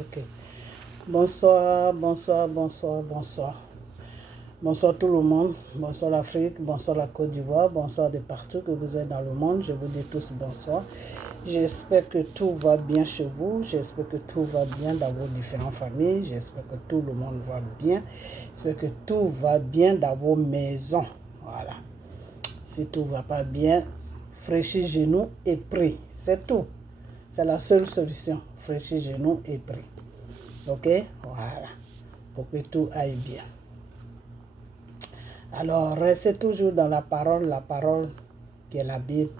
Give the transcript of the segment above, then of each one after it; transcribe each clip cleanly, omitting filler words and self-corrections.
Ok. Bonsoir, bonsoir, bonsoir, bonsoir. Bonsoir tout le monde. Bonsoir l'Afrique, bonsoir la Côte d'Ivoire, bonsoir de partout que vous êtes dans le monde. Je vous dis tous bonsoir. J'espère que tout va bien chez vous. J'espère que tout va bien dans vos différentes familles. J'espère que tout le monde va bien. J'espère que tout va bien dans vos maisons. Voilà. Si tout ne va pas bien, fraîchis genoux et prie. C'est tout. C'est la seule solution. Fraîchis genoux et prie. Ok? Voilà. Pour que tout aille bien. Alors, restez toujours dans la parole qui est la Bible,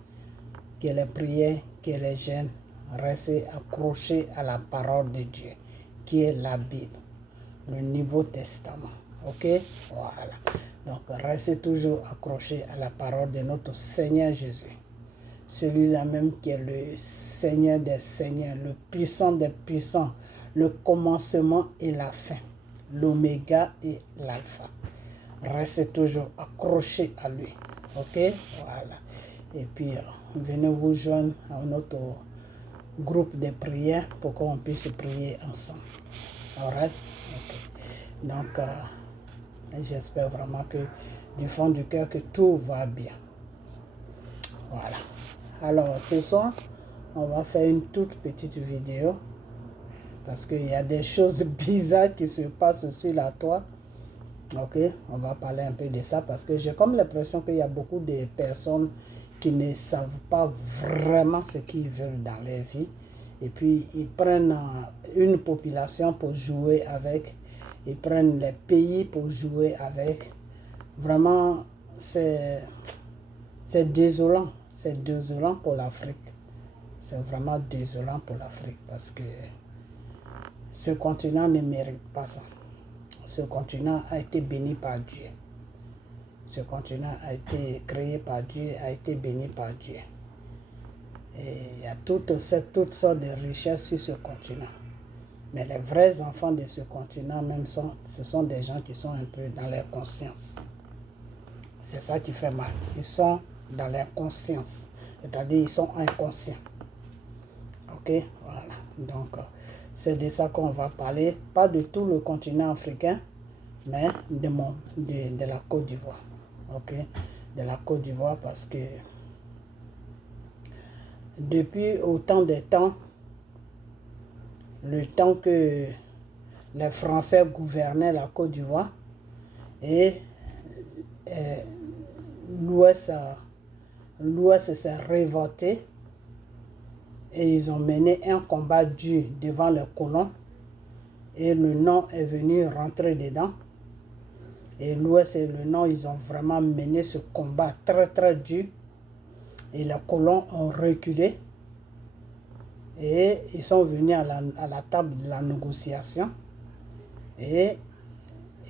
qui est les prières, qui est les jeûnes. Restez accrochés à la parole de Dieu, qui est la Bible, le Nouveau Testament. Ok? Voilà. Donc, restez toujours accrochés à la parole de notre Seigneur Jésus. Celui-là même qui est le Seigneur des Seigneurs, le puissant des puissants, le commencement et la fin, l'oméga et l'alpha. Restez toujours accrochés à lui. Ok? Voilà. Et puis, venez vous joindre à notre groupe de prière pour qu'on puisse prier ensemble. Alright? Ok. Donc, j'espère vraiment que du fond du cœur que tout va bien. Voilà. Alors, ce soir, on va faire une toute petite vidéo parce qu'il y a des choses bizarres qui se passent sur la toile. Ok, on va parler un peu de ça parce que j'ai comme l'impression qu'il y a beaucoup de personnes qui ne savent pas vraiment ce qu'ils veulent dans leur vie. Et puis, ils prennent une population pour jouer avec. Ils prennent les pays pour jouer avec. Vraiment, c'est désolant. C'est désolant pour l'Afrique. C'est vraiment désolant pour l'Afrique parce que ce continent ne mérite pas ça. Ce continent a été béni par Dieu. Ce continent a été créé par Dieu, a été béni par Dieu. Et il y a toutes sortes de richesses sur ce continent. Mais les vrais enfants de ce continent, même ce sont des gens qui sont un peu dans leur conscience. C'est ça qui fait mal. Ils sont dans leur conscience. C'est-à-dire ils sont inconscients. Ok? Voilà. Donc, c'est de ça qu'on va parler. Pas de tout le continent africain, mais de la Côte d'Ivoire. Ok? De la Côte d'Ivoire parce que depuis autant de temps, le temps que les Français gouvernaient la Côte d'Ivoire et l'Ouest s'est révolté et ils ont mené un combat dur devant les colons et le Nord est venu rentrer dedans. Et l'Ouest et le Nord, ils ont vraiment mené ce combat très très dur. Et les colons ont reculé. Et ils sont venus à la table de la négociation. Et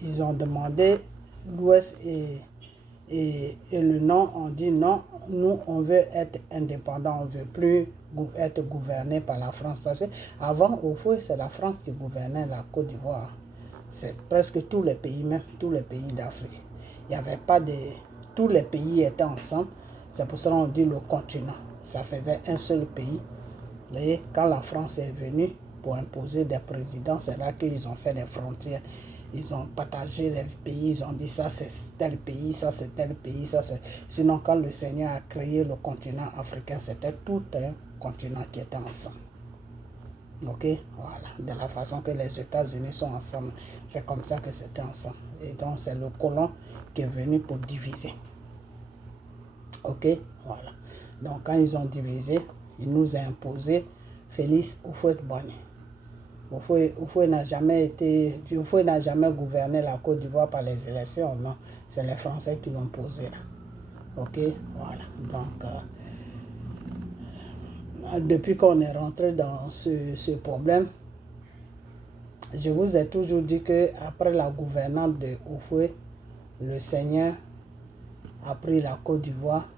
ils ont demandé, l'Ouest et le Nord ont dit non, nous on veut être indépendants, on ne veut plus être gouverné par la France. Parce qu'avant, au fond, c'est la France qui gouvernait la Côte d'Ivoire. C'est presque tous les pays, même tous les pays d'Afrique. Il n'y avait pas de... Tous les pays étaient ensemble. C'est pour ça qu'on dit le continent. Ça faisait un seul pays. Et quand la France est venue pour imposer des présidents, c'est là qu'ils ont fait les frontières. Ils ont partagé les pays, ils ont dit ça c'est tel pays, ça c'est tel pays, ça c'est... Sinon, quand le Seigneur a créé le continent africain, c'était tout un continent qui était ensemble. Ok, voilà, de la façon que les États-Unis sont ensemble, c'est comme ça que c'était ensemble. Et donc, c'est le colon qui est venu pour diviser. Ok, voilà. Donc, quand ils ont divisé, ils nous ont imposé Félix Houphouët-Boigny. Houphouët n'a jamais gouverné la Côte d'Ivoire par les élections, non. C'est les Français qui l'ont posé là. Ok, voilà. Donc, depuis qu'on est rentré dans ce problème, je vous ai toujours dit qu'après la gouvernance de Houphouët, le Seigneur a pris la Côte d'Ivoire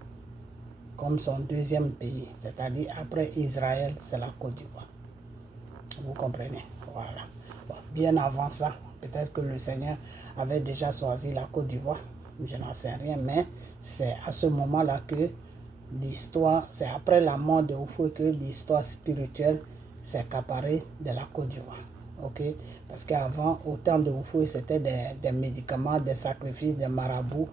comme son deuxième pays. C'est-à-dire après Israël, c'est la Côte d'Ivoire. Vous comprenez? Voilà. Bon, bien avant ça, peut-être que le Seigneur avait déjà choisi la Côte d'Ivoire. Je n'en sais rien, mais c'est à ce moment-là que l'histoire, c'est après la mort de Houphouët que l'histoire spirituelle s'est accaparée de la Côte d'Ivoire. ok? Parce qu'avant, au temps de Oufoué, c'était des médicaments, des sacrifices, des marabouts.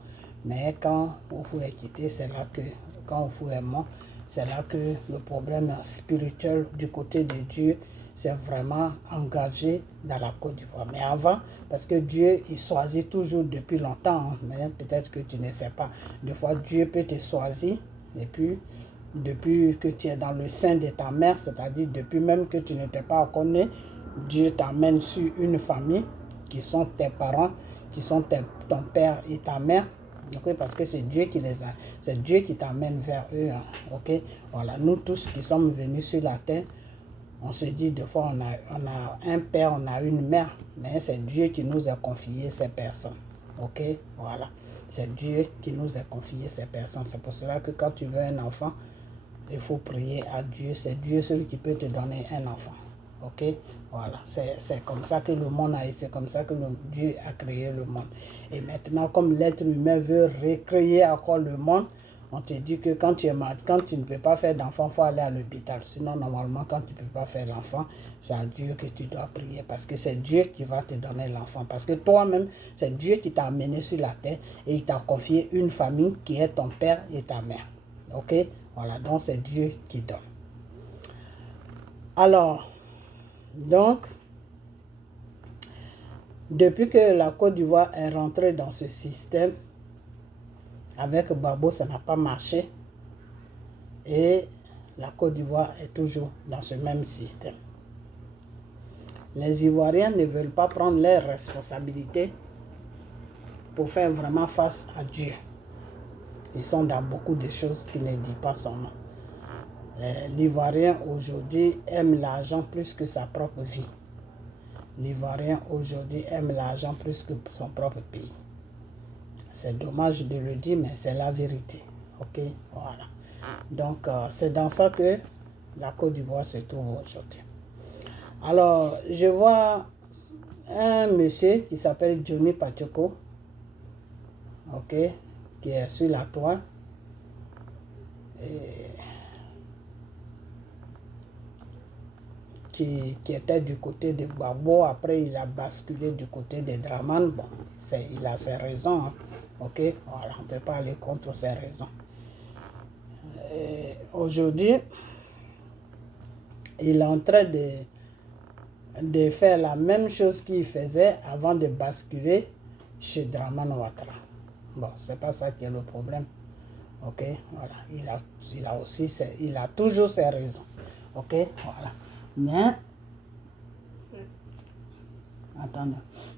Mais quand Oufoué est quitté, c'est là que, quand Oufoué est mort, c'est là que le problème spirituel du côté de Dieu s'est vraiment engagé dans la Côte d'Ivoire. Mais avant, parce que Dieu, il choisit toujours depuis longtemps, hein, mais peut-être que tu ne sais pas. Des fois, Dieu peut te choisir, et puis, depuis que tu es dans le sein de ta mère, c'est-à-dire depuis même que tu ne t'es pas connu, Dieu t'amène sur une famille qui sont tes parents, qui sont ton père et ta mère. Okay, parce que c'est Dieu qui les a, c'est Dieu qui t'amène vers eux. Hein, ok, voilà, nous tous qui sommes venus sur la terre, on se dit des fois on a un père, on a une mère, mais c'est Dieu qui nous a confié ces personnes. Ok, voilà, c'est Dieu qui nous a confié ces personnes. C'est pour cela que quand tu veux un enfant, il faut prier à Dieu. C'est Dieu celui qui peut te donner un enfant. Ok, voilà, c'est comme ça que le monde a été, c'est comme ça que Dieu a créé le monde. Et maintenant, comme l'être humain veut recréer encore le monde, on te dit que quand tu es malade, quand tu ne peux pas faire d'enfant, il faut aller à l'hôpital. Sinon, normalement, quand tu ne peux pas faire l'enfant, c'est à Dieu que tu dois prier. Parce que c'est Dieu qui va te donner l'enfant. Parce que toi-même, c'est Dieu qui t'a amené sur la terre et il t'a confié une famille qui est ton père et ta mère. Ok, voilà, donc c'est Dieu qui donne. Alors, donc, depuis que la Côte d'Ivoire est rentrée dans ce système, avec Babo, ça n'a pas marché. Et la Côte d'Ivoire est toujours dans ce même système. Les Ivoiriens ne veulent pas prendre leurs responsabilités pour faire vraiment face à Dieu. Ils sont dans beaucoup de choses qui ne disent pas son nom. L'Ivoirien aujourd'hui aime l'argent plus que sa propre vie. L'Ivoirien aujourd'hui aime l'argent plus que son propre pays. C'est dommage de le dire, mais c'est la vérité. Ok, voilà. Donc, c'est dans ça que la Côte d'Ivoire se trouve aujourd'hui. Alors, je vois un monsieur qui s'appelle Johnny Pachoko, ok, qui est sur la toile. Et qui était du côté de Gbagbo. Après, il a basculé du côté de Draman. Bon, il a ses raisons. Hein. Ok, voilà, on ne peut pas aller contre ses raisons. Aujourd'hui, il est en train de faire la même chose qu'il faisait avant de basculer chez Draman Ouattara. Bon, c'est pas ça qui est le problème. Ok, voilà, il a toujours ses raisons. Ok, voilà.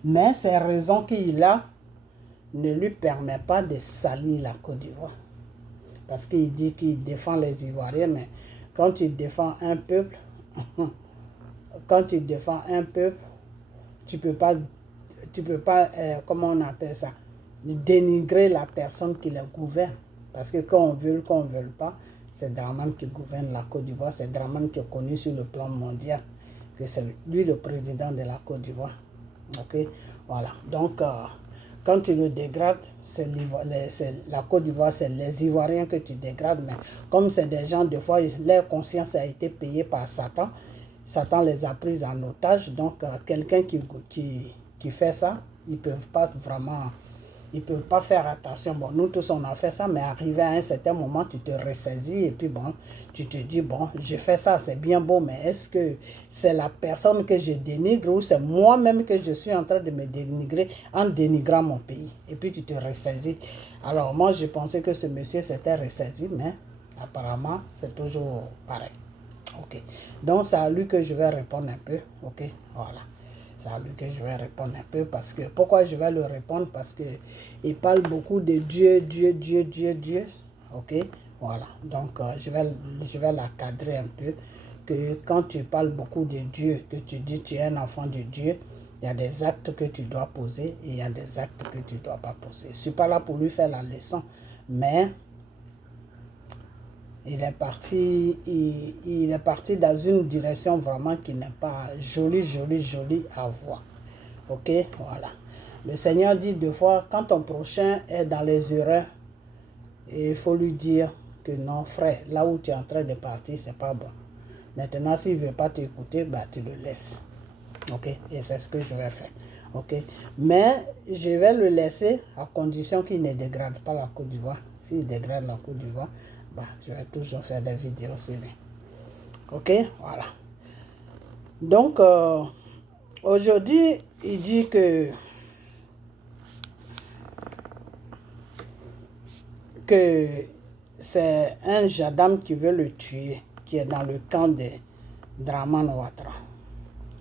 Mais ces raisons qu'il a ne lui permettent pas de salir la Côte d'Ivoire. Parce qu'il dit qu'il défend les Ivoiriens, mais quand il défend un peuple, tu peux pas, comment on appelle ça, dénigrer la personne qui le gouverne. Parce que qu'on veut pas, c'est Draman qui gouverne la Côte d'Ivoire, c'est Draman qui est connu sur le plan mondial, que c'est lui le président de la Côte d'Ivoire. Ok, voilà. Donc, quand tu le dégrades, la Côte d'Ivoire, c'est les Ivoiriens que tu dégrades. Mais comme c'est des gens, des fois, leur conscience a été payée par Satan. Satan les a pris en otage. Donc, quelqu'un qui fait ça, ils ne peuvent pas vraiment... Ils ne peuvent pas faire attention. Bon, nous tous, on a fait ça, mais arrivé à un certain moment, tu te ressaisis et puis bon, tu te dis, bon, j'ai fait ça, c'est bien beau, mais est-ce que c'est la personne que je dénigre ou c'est moi-même que je suis en train de me dénigrer en dénigrant mon pays? Et puis tu te ressaisis. Alors moi, je pensais que ce monsieur s'était ressaisi, mais apparemment, c'est toujours pareil. Ok. Donc, c'est à lui que je vais répondre un peu. Ok, voilà. C'est à lui que je vais répondre un peu parce que... Pourquoi je vais le répondre? Parce qu'il parle beaucoup de Dieu, Dieu, Dieu, Dieu, Dieu. Ok, voilà. Donc, je vais la cadrer un peu. Que quand tu parles beaucoup de Dieu, que tu dis tu es un enfant de Dieu, il y a des actes que tu dois poser et il y a des actes que tu ne dois pas poser. Je ne suis pas là pour lui faire la leçon, mais... Il est parti dans une direction vraiment qui n'est pas jolie, jolie, jolie à voir. Ok, voilà. Le Seigneur dit deux fois, quand ton prochain est dans les erreurs, il faut lui dire que non, frère, là où tu es en train de partir, c'est pas bon. Maintenant, s'il ne veut pas t'écouter, bah, tu le laisses. Ok, et c'est ce que je vais faire. Ok, mais je vais le laisser à condition qu'il ne dégrade pas la Côte d'Ivoire. S'il dégrade la Côte d'Ivoire, bah, je vais toujours faire des vidéos sur lui. Ok, voilà. Donc, aujourd'hui, il dit que c'est un Jadam qui veut le tuer, qui est dans le camp de Draman Ouattara.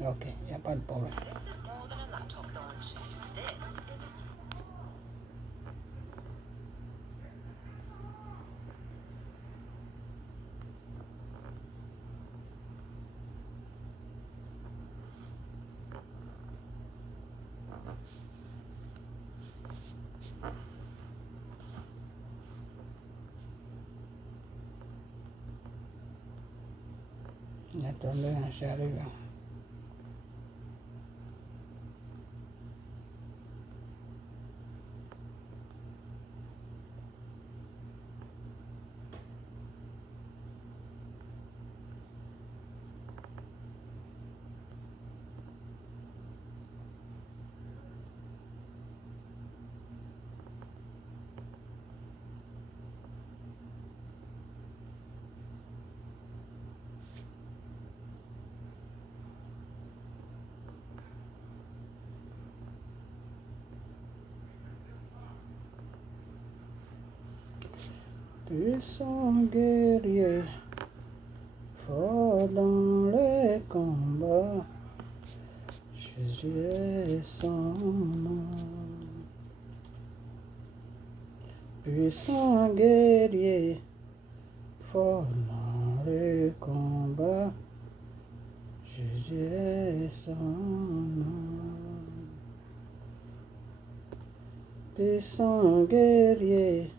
Ok, il n'y a pas de problème. Attendez, j'arrive. Puissant guerrier, fort dans les combats, Jésus est son nom. Puissant guerrier, fort dans les combats, Jésus est son nom. Puissant guerrier,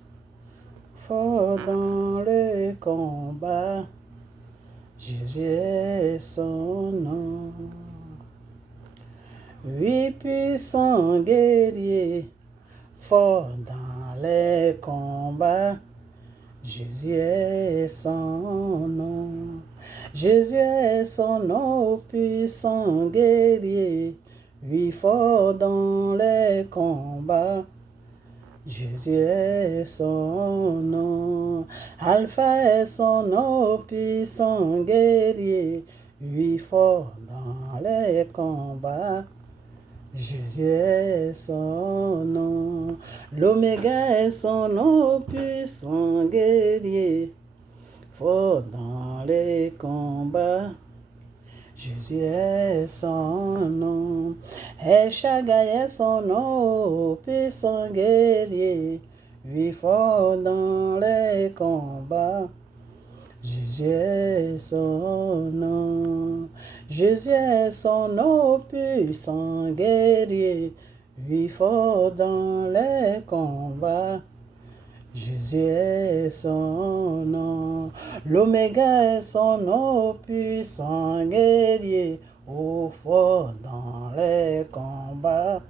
fort dans les combats, Jésus est son nom. Oui, puissant guerrier, fort dans les combats, Jésus est son nom. Jésus est son nom, puissant guerrier, oui, fort dans les combats, Jésus est son nom. Alpha est son nom, puissant guerrier, oui, fort dans les combats, Jésus est son nom. L'Oméga est son nom, puissant guerrier, fort dans les combats, Jésus est son nom. El Shaddai est son nom, puissant guerrier, lui fort dans les combats, Jésus est son nom. Jésus est son nom, puissant guerrier, lui fort dans les combats, Jésus est son nom. L'Oméga est son nom, puissant guerrier, au fort dans les combats,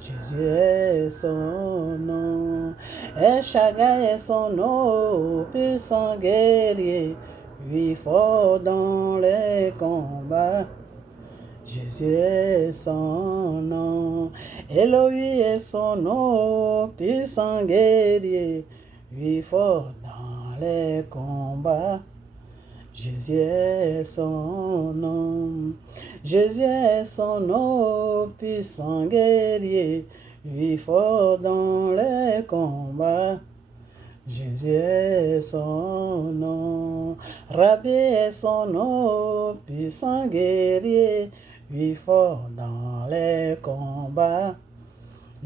Jésus est son nom. El Shaddai est son nom, puissant guerrier, lui fort dans les combats, Jésus est son nom. Elohim est son nom, puissant guerrier, lui fort dans les combats, Jésus est son nom. Jésus est son nom, puissant guerrier, lui fort dans les combats, Jésus est son nom. Rabbi est son nom, puissant guerrier, lui fort dans les combats,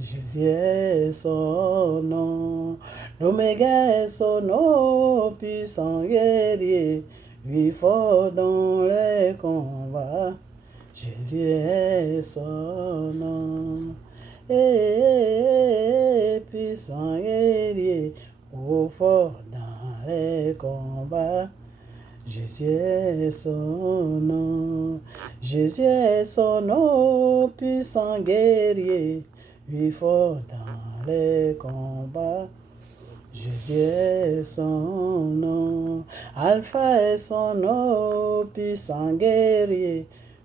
Jésus est son nom. L'Oméga est son nom, puissant guerrier, lui fort dans les combats, Jésus est son nom. Puissant guerrier, au fort dans les combats, Jésus est son nom. Jésus est son nom, puissant guerrier, lui fort dans les combats, Jésus est son nom. Alpha est son nom, puissant guerrier,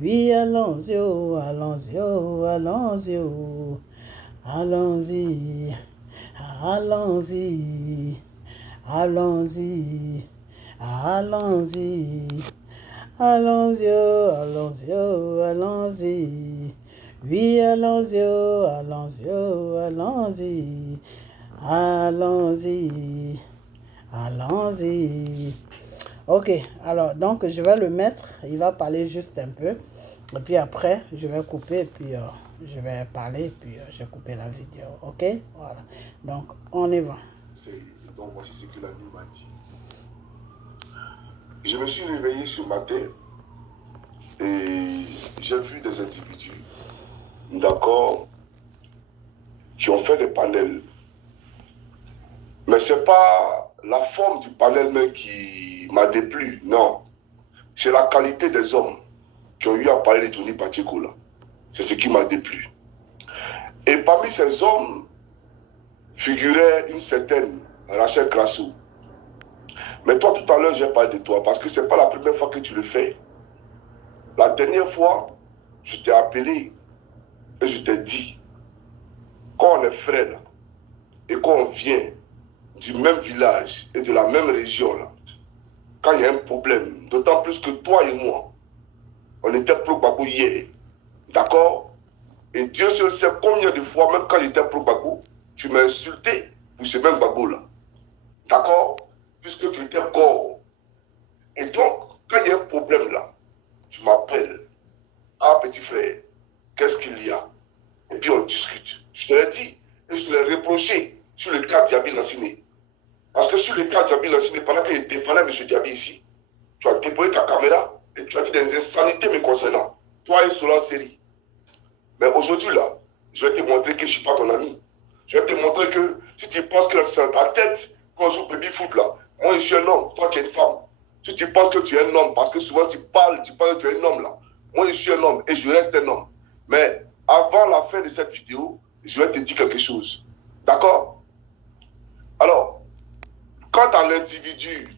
Oui, allons-y, oh, allons-y, oh, allons-y, oh. Allons-y, allons-y, allons-y, allons-y, allons-y, oh, allons-y, oh, allons-y. Oui, allons-y, oh, allons-y, oh, allons-y, allons-y, allons-y. Ok, alors donc je vais le mettre, il va parler juste un peu, et puis après je vais couper, et puis je vais parler, et puis je vais couper la vidéo, ok? Voilà, donc on y va. Donc voici ce que la nuit m'a dit. Je me suis réveillé ce matin et j'ai vu des individus, d'accord, qui ont fait des panels. Mais ce n'est pas la forme du panel même qui m'a déplu, non. C'est la qualité des hommes qui ont eu à parler de Johnny Pacheco là. C'est ce qui m'a déplu. Et parmi ces hommes figurait une certaine Rachel Grasso. Mais toi, tout à l'heure, j'ai parlé de toi parce que ce n'est pas la première fois que tu le fais. La dernière fois, je t'ai appelé et je t'ai dit, quand on est frères et qu'on vient du même village et de la même région, là, quand il y a un problème, d'autant plus que toi et moi, on était pro-Gbagbo hier, d'accord? Et Dieu seul sait combien de fois, même quand j'étais pro-Gbagbo, tu m'as insulté pour ce même Gbagbo-là, d'accord? Puisque tu étais corps. Et donc, quand il y a un problème là, tu m'appelles, ah petit frère, qu'est-ce qu'il y a? Et puis on discute. Je te l'ai dit, et je te l'ai reproché sur le cas Diaby Lanciné. Parce que sur le cas Diaby Lanciné, pendant qu'il défendait M. Diaby ici, tu as déployé ta caméra et tu as dit des insanités me concernant. Toi et Solan Série. Mais aujourd'hui, là, je vais te montrer que je ne suis pas ton ami. Je vais te montrer que si tu penses que c'est dans ta tête, quand on joue baby foot, là, moi je suis un homme, toi tu es une femme. Si tu penses que tu es un homme, parce que souvent tu parles que tu es un homme, là. Moi je suis un homme et je reste un homme. Mais avant la fin de cette vidéo, je vais te dire quelque chose. D'accord? Alors, quant à l'individu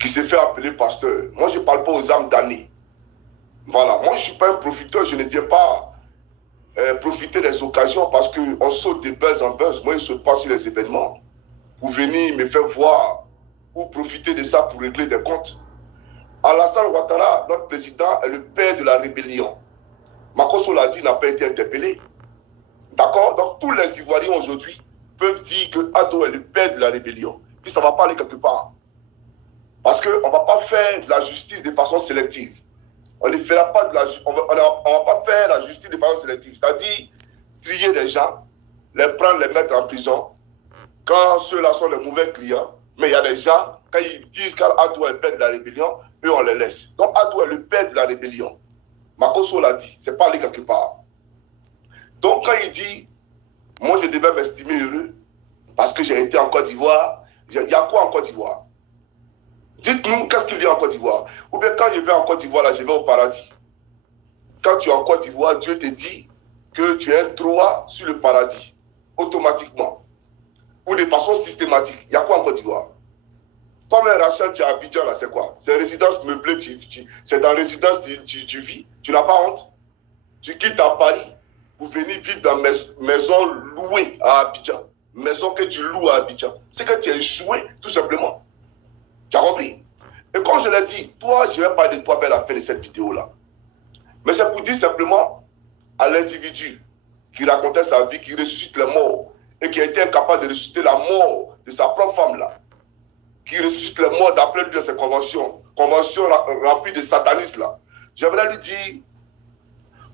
qui s'est fait appeler pasteur, moi je ne parle pas aux âmes damnées. Voilà, moi je ne suis pas un profiteur, je ne viens pas profiter des occasions parce qu'on saute de buzz en buzz. Moi, je ne saute pas sur les événements pour venir me faire voir ou profiter de ça pour régler des comptes. Alassane Ouattara, notre président, est le père de la rébellion. Makosso l'a dit, n'a pas été interpellé. D'accord? Donc, tous les Ivoiriens aujourd'hui peuvent dire que Ado est le père de la rébellion. Puis ça ne va pas aller quelque part. Parce qu'on ne va pas faire de la justice de façon sélective. On ne fera pas de la on va pas faire la justice de façon sélective. C'est-à-dire trier les gens, les prendre, les mettre en prison, quand ceux-là sont les mauvais clients. Mais il y a des gens, quand ils disent qu'Adou est le père de la rébellion, eux, on les laisse. Donc, Adou est le père de la rébellion. Makosso l'a dit, c'est pas allé quelque part. Donc, quand il dit, moi, je devais m'estimer heureux parce que j'ai été en Côte d'Ivoire, il y a quoi en Côte d'Ivoire? Dites-nous, qu'est-ce qu'il y a en Côte d'Ivoire? Ou bien, quand je vais en Côte d'Ivoire, là, je vais au paradis. Quand tu es en Côte d'Ivoire, Dieu te dit que tu as un droit sur le paradis, automatiquement, ou de façon systématique. Il y a quoi en Côte d'Ivoire? Toi-même, Rachel, tu es à Abidjan, là, c'est quoi? C'est résidence meublée, c'est dans résidence tu vis. Tu n'as pas honte? Tu quittes à Paris pour venir vivre dans maison louée à Abidjan. Maison que tu loues à Abidjan. C'est que tu as échoué, tout simplement. Tu as compris? Et comme je l'ai dit, toi, je vais parler de toi vers la fin de cette vidéo-là. Mais c'est pour dire simplement à l'individu qui racontait sa vie, qui ressuscite les morts et qui a été incapable de ressusciter la mort de sa propre femme-là, qui ressuscite les morts d'après lui dans ses conventions remplies de satanistes là. J'aimerais lui dire,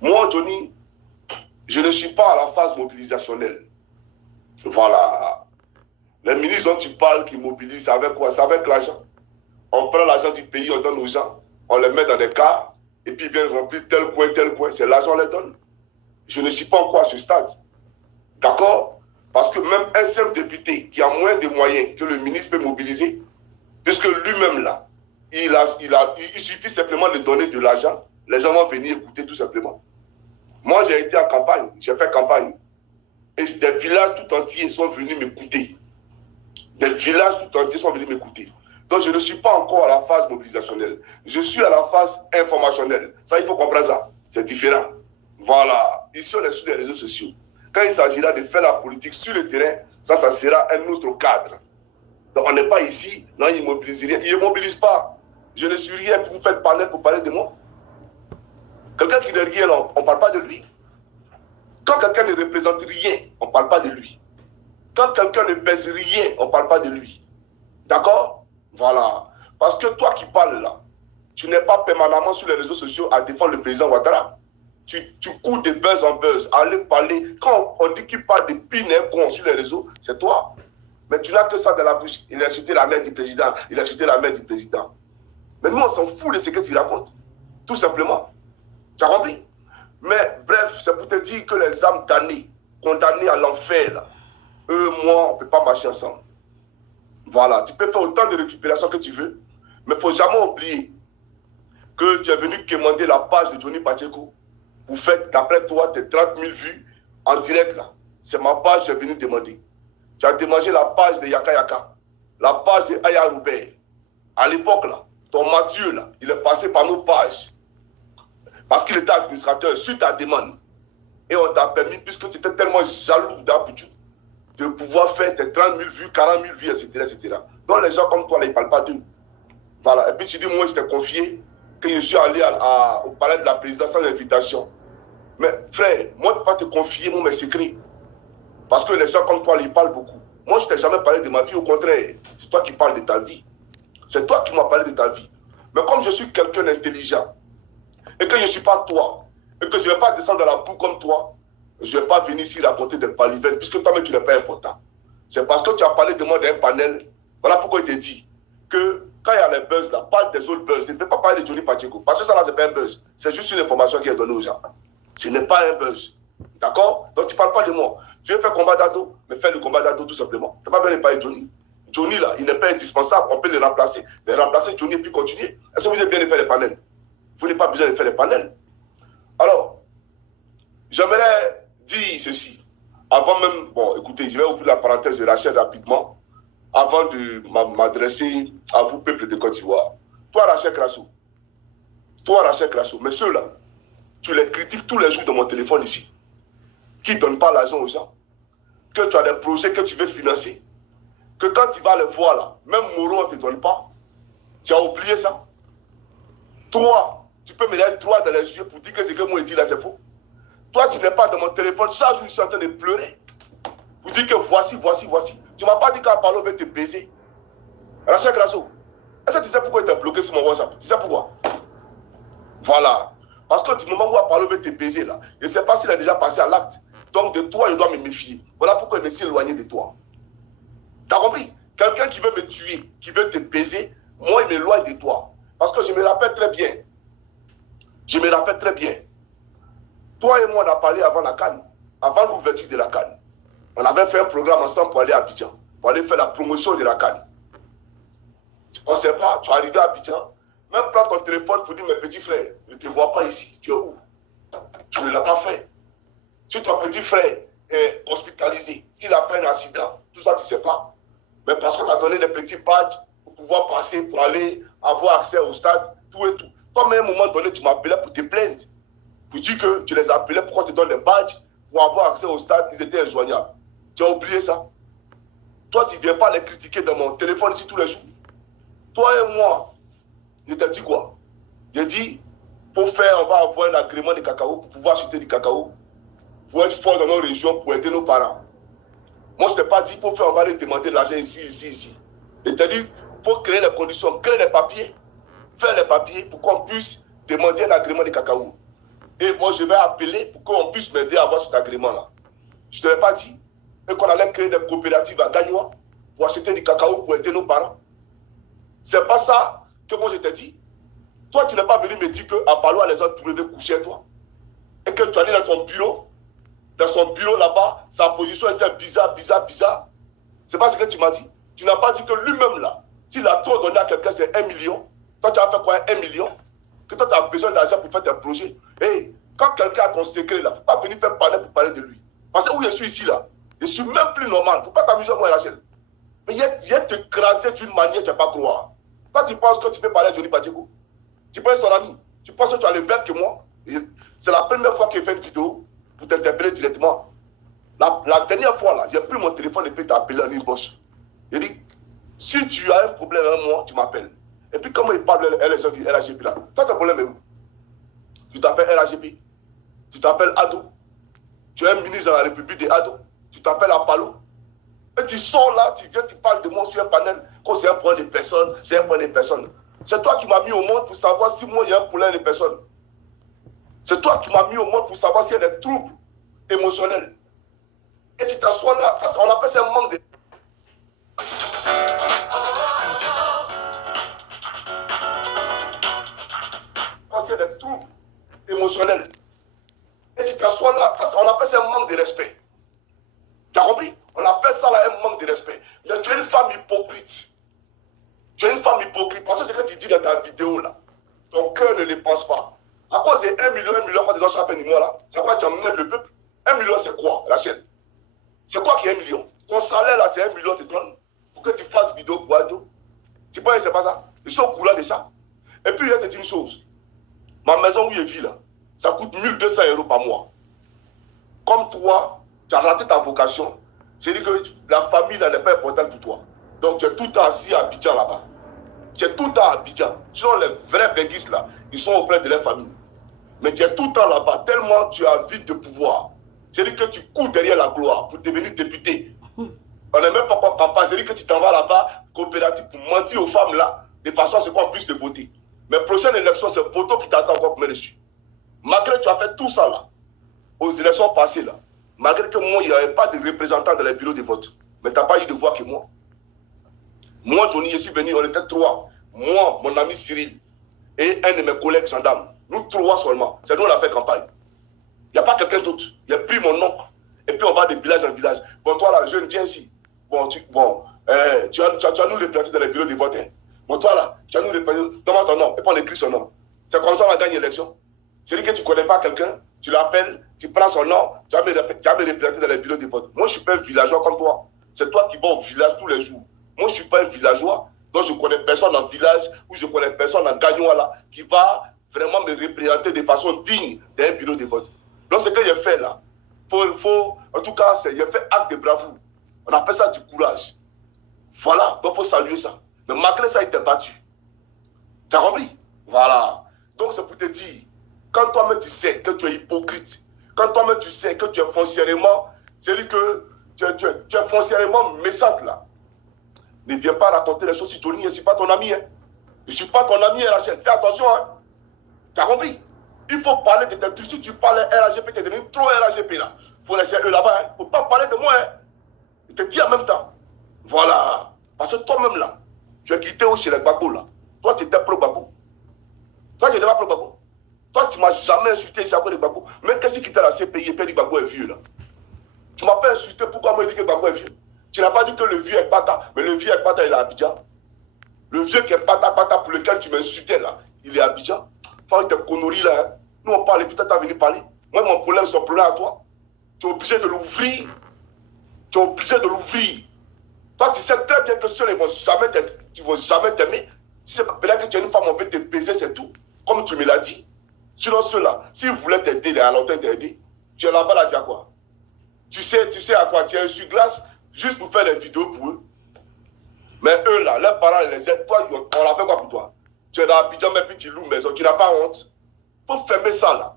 moi, Johnny, je ne suis pas à la phase mobilisationnelle. Voilà. Les ministres dont tu parles qui mobilisent, c'est avec quoi? C'est avec l'argent. On prend l'argent du pays, on donne aux gens, on les met dans des cars, et puis ils viennent remplir tel coin, c'est l'argent qu'on les donne. Je ne suis pas encore à ce stade. D'accord? Parce que même un simple député qui a moins de moyens que le ministre peut mobiliser, puisque lui-même là, il suffit simplement de donner de l'argent, les gens vont venir écouter tout simplement. Moi, j'ai été en campagne, j'ai fait campagne. Et des villages tout entiers sont venus m'écouter. Des villages tout entiers sont venus m'écouter. Donc, je ne suis pas encore à la phase mobilisationnelle. Je suis à la phase informationnelle. Ça, il faut comprendre ça. C'est différent. Voilà. Ici, on est sur les réseaux sociaux. Quand il s'agira de faire la politique sur le terrain, ça sera un autre cadre. Donc, on n'est pas ici. Non, il ne mobilise rien. Il ne mobilise pas. Je ne suis rien. Vous faites parler pour parler de moi. Quelqu'un qui n'est rien, on ne parle pas de lui. Quand quelqu'un ne représente rien, on ne parle pas de lui. Quand quelqu'un ne pèse rien, on ne parle pas de lui. D'accord? Voilà. Parce que toi qui parles là, tu n'es pas permanemment sur les réseaux sociaux à défendre le président Ouattara. Tu cours de buzz en buzz, à aller parler. Quand on dit qu'il parle de pinègons sur les réseaux, c'est toi. Mais tu n'as que ça dans la bouche. Il a insulté la mère du président. Il a insulté la mère du président. Mais nous, on s'en fout de ce que tu racontes. Tout simplement. Tu as compris? Mais bref, c'est pour te dire que les âmes damnées, condamnées à l'enfer, là, eux, moi, on ne peut pas marcher ensemble. Voilà. Tu peux faire autant de récupération que tu veux, mais il ne faut jamais oublier que tu es venu commander la page de Johnny Pacheco pour faire, d'après toi, tes 30 000 vues en direct, là. C'est ma page que j'ai venu demander. Tu as demandé la page de Yaka Yaka, la page de Aya Robert. À l'époque, là, ton Mathieu, là, il est passé par nos pages. Parce qu'il était administrateur sur ta demande. Et on t'a permis, puisque tu étais tellement jaloux d'Abidjou, de pouvoir faire tes 30 000 vues, 40 000 vues, etc., etc. Donc les gens comme toi, là, ils ne parlent pas d'eux. Voilà. Et puis tu dis, moi, je t'ai confié que je suis allé au palais de la présidence sans invitation. Mais frère, moi, je ne peux pas te confier mes secrets. Parce que les gens comme toi, ils parlent beaucoup. Moi, je ne t'ai jamais parlé de ma vie. Au contraire, c'est toi qui parles de ta vie. C'est toi qui m'as parlé de ta vie. Mais comme je suis quelqu'un d'intelligent, et que je ne suis pas toi, et que je ne vais pas descendre dans la boue comme toi, je ne vais pas venir ici raconter des balivernes, puisque toi-même, tu n'es pas important. C'est parce que tu as parlé de moi d'un panel. Voilà pourquoi il te dit que quand il y a les buzz, là, parle des autres buzz. Ne fais pas parler de Johnny Pacheco. Parce que ça, là, ce n'est pas un buzz. C'est juste une information qui est donnée aux gens. Ce n'est pas un buzz. D'accord? Donc, tu ne parles pas de moi. Tu veux faire combat d'ado, mais fais le combat d'ado tout simplement. Tu n'as pas besoin de parler de Johnny. Johnny, là, il n'est pas indispensable. On peut le remplacer. Mais remplacer Johnny et puis continuer. Est-ce que vous avez bien de faire les panels? Vous n'avez pas besoin de faire les panels. Alors, j'aimerais dire ceci. Avant même, bon, écoutez, je vais ouvrir la parenthèse de Rachel rapidement, avant de m'adresser à vous, peuple de Côte d'Ivoire. Toi, Rachel Krasso, mais ceux-là, tu les critiques tous les jours dans mon téléphone ici, qui ne donnent pas l'argent aux gens, que tu as des projets que tu veux financer, que quand tu vas les voir là, même Moreau, on ne te donne pas. Tu as oublié ça? Toi, tu peux me dire droit dans les yeux pour dire que ce que moi je dis là, c'est faux. Toi, tu n'es pas dans mon téléphone. Chaque jour, je suis en train de pleurer. Pour dire que voici. Tu ne m'as pas dit qu'Apollo veut te baiser. Rachel Grasso, est-ce que tu sais pourquoi il t'a bloqué sur mon WhatsApp? Tu sais pourquoi? Voilà. Parce que du moment où Apollo veut te baiser là, je ne sais pas s'il a déjà passé à l'acte. Donc de toi, je dois me méfier. Voilà pourquoi je me suis éloigné de toi. T'as compris? Quelqu'un qui veut me tuer, qui veut te baiser, moi, il m'éloigne de toi. Parce que je me rappelle très bien. Toi et moi, on a parlé avant la CAN, avant l'ouverture de la CAN. On avait fait un programme ensemble pour aller à Abidjan, pour aller faire la promotion de la CAN. On ne sait pas, tu es arrivé à Abidjan, même prends ton téléphone pour dire, mes petits frères, je ne te vois pas ici, tu es où? Tu ne l'as pas fait. Si ton petit frère est hospitalisé, s'il a fait un accident, tout ça, tu ne sais pas. Mais parce qu'on t'a donné des petits badges pour pouvoir passer, pour aller avoir accès au stade, tout et tout. Toi, à un moment donné, tu m'appelais pour te plaindre. Pour dire que tu les appelais, pourquoi tu donnes des badges pour avoir accès au stade, ils étaient injoignables. Tu as oublié ça? Toi, tu ne viens pas les critiquer dans mon téléphone ici tous les jours. Toi et moi, je t'ai dit quoi? J'ai dit, pour faire, on va avoir un agrément de cacao pour pouvoir acheter du cacao, pour être fort dans nos régions, pour aider nos parents. Moi, je ne t'ai pas dit, pour faire, on va aller demander de l'argent ici. Je t'ai dit, il faut créer les conditions, créer les papiers, faire les papiers pour qu'on puisse demander un agrément de cacao. Et moi, je vais appeler pour qu'on puisse m'aider à avoir cet agrément-là. Je ne te l'ai pas dit. Et qu'on allait créer des coopératives à Gagnoa pour acheter du cacao pour aider nos parents. C'est pas ça que moi je t'ai dit. Toi, tu n'es pas venu me dire qu'à Palois, les gens trouvaient coucher toi. Et que tu allais dans son bureau là-bas, sa position était bizarre. C'est pas ce que tu m'as dit. Tu n'as pas dit que lui-même là, s'il a trop donné à quelqu'un, c'est 1 million. Toi, tu as fait quoi, 1 million? Que toi, tu as besoin d'argent pour faire tes projets. Hey, quand quelqu'un a ton secret là, il ne faut pas venir faire parler pour parler de lui. Parce que où je suis ici là, je suis même plus normal. Il ne faut pas t'amuser moi, Rachel. Mais il y a t'écraser d'une manière, tu n'as pas croire. Toi, tu penses que tu peux parler à Johnny Pacheco? Tu penses ton ami? Tu penses que tu as le même que moi? C'est la première fois qu'il fait une vidéo pour t'interpeller directement. La dernière fois, là, j'ai pris mon téléphone et puis t'appeler en inbox. Il dit, si tu as un problème avec moi, tu m'appelles. Et puis, comment il parle, les gens du LHGP là? Toi, ton problème est où? Tu t'appelles LHGP. Tu t'appelles Ado. Tu es un ministre de la République de Ado. Tu t'appelles Apalo. Et tu sors là, tu viens, tu parles de moi sur un panel, quand c'est un problème de personne, c'est un problème de personne. C'est toi qui m'as mis au monde pour savoir si moi j'ai un problème de personne. C'est toi qui m'as mis au monde pour savoir s'il y a des troubles émotionnels. Et tu t'assois là, ça, on appelle ça un manque de... Quand il y a des troubles émotionnels. Et tu t'assois là, ça, on appelle ça un manque de respect. Tu as compris? On appelle ça là un manque de respect. Mais tu es une femme hypocrite. Tu es une femme hypocrite. Parce que ce que tu dis dans ta vidéo là, ton cœur ne le pense pas. À cause de 1 million, quand tu dois chaque fin du mois là, c'est quoi tu emmènes le peuple? 1 million c'est quoi, Rachel? C'est quoi qui est 1 million? Ton salaire là c'est 1 million, te donne pour que tu fasses vidéo pour Ado. Tu penses que c'est pas ça? Ils sont au courant de ça. Et puis je vais te dire une chose. Ma maison où je vis là, ça coûte 1200 € par mois. Comme toi, tu as raté ta vocation. C'est-à-dire que la famille n'est pas importante pour toi. Donc tu es tout le temps assis à Abidjan là-bas. Tu es tout le temps à Abidjan. Sinon les vrais béguistes là, ils sont auprès de leur famille. Mais tu es tout le temps là-bas, tellement tu as envie de pouvoir. C'est-à-dire que tu cours derrière la gloire pour devenir député. On n'est même pas en campagne. C'est-à-dire que tu t'en vas là-bas, coopérative, pour mentir aux femmes là, de façon à ce qu'on puisse te voter. Mais prochaine élection, c'est Poto qui t'attend encore pour me dessus. Malgré que tu as fait tout ça là, aux élections passées là, malgré que moi, il n'y avait pas de représentant dans les bureaux de vote, mais tu n'as pas eu de voix que moi. Moi, Johnny, je suis venu, on était 3. Moi, mon ami Cyril et un de mes collègues gendarmes. Nous 3 seulement. C'est nous, on a fait campagne. Il n'y a pas quelqu'un d'autre. Il a pris mon oncle. Et puis on va de village en village. Bon, toi là, jeune, viens ici. Bon, tu vas nous représenter dans les bureaux de vote. Hein. Bon, toi là, tu vas nous représenter. Demande ton nom. Et puis on écrit son nom. C'est comme ça qu'on gagne l'élection. C'est-à-dire que tu ne connais pas quelqu'un, tu l'appelles, tu prends son nom, tu vas me représenter dans les bureaux de vote. Moi, je ne suis pas un villageois comme toi. C'est toi qui vas au village tous les jours. Moi, je ne suis pas un villageois. Donc, je ne connais personne en village ou je ne connais personne en Gagnois là qui va vraiment me représenter de façon digne d'un bureau de vote. Donc, ce que j'ai fait là, en tout cas, j'ai fait acte de bravoure. On appelle ça du courage. Voilà, donc il faut saluer ça. Mais malgré ça, il t'a battu. Tu as compris? Voilà. Donc, c'est pour te dire, quand toi-même tu sais que tu es hypocrite, quand toi-même tu sais que tu es foncièrement, c'est-à-dire que tu es foncièrement méchante là, ne viens pas raconter les choses sur Johnny, je ne suis pas ton ami. Hein. Je ne suis pas ton ami, Rachel. Fais attention. Hein. Tu as compris? Il faut parler de tes trucs. Si tu parles RAGP, tu es devenu trop RAGP là. Il faut laisser eux là-bas. Il ne faut pas parler de moi. Hein. Je te dis en même temps. Voilà. Parce que toi-même là, tu as quitté chez les Gbagbo là. Toi, tu étais pro-Gbagbo. Toi, tu n'étais pas pro-Gbagbo. Toi, tu ne m'as jamais insulté ici après les Gbagbo. Même qu'est-ce qui t'a la CPI et puis le Gbagbo est vieux là. Tu ne m'as pas insulté. Pourquoi moi, je dis que Gbagbo est vieux? Tu n'as pas dit que le vieux est pata. Mais le vieux est pata, il est à Abidjan. Le vieux qui est pata pour lequel tu m'insultais là, il est à Abidjan. Faut tes conneries là. Hein. Nous, on parle et peut-être tu as venu parler. Moi, mon problème, c'est un problème à toi. Tu es obligé de l'ouvrir. Tu es obligé de l'ouvrir. Toi, tu sais très bien que ceux ils ne vont jamais t'aimer. Si c'est peut-être que tu es une femme, on veut te baiser, c'est tout. Comme tu me l'as dit. Sinon, ceux-là, s'ils voulaient t'aider, à longtemps t'aider, tu es là-bas là, tu as quoi? Tu sais à quoi? Tu es sur glace juste pour faire des vidéos pour eux. Mais eux là, leurs parents les aident. Toi, on l'a fait quoi pour toi? Tu es dans Abidjan, mais puis tu loues maison. Tu n'as pas honte. Il faut fermer ça là.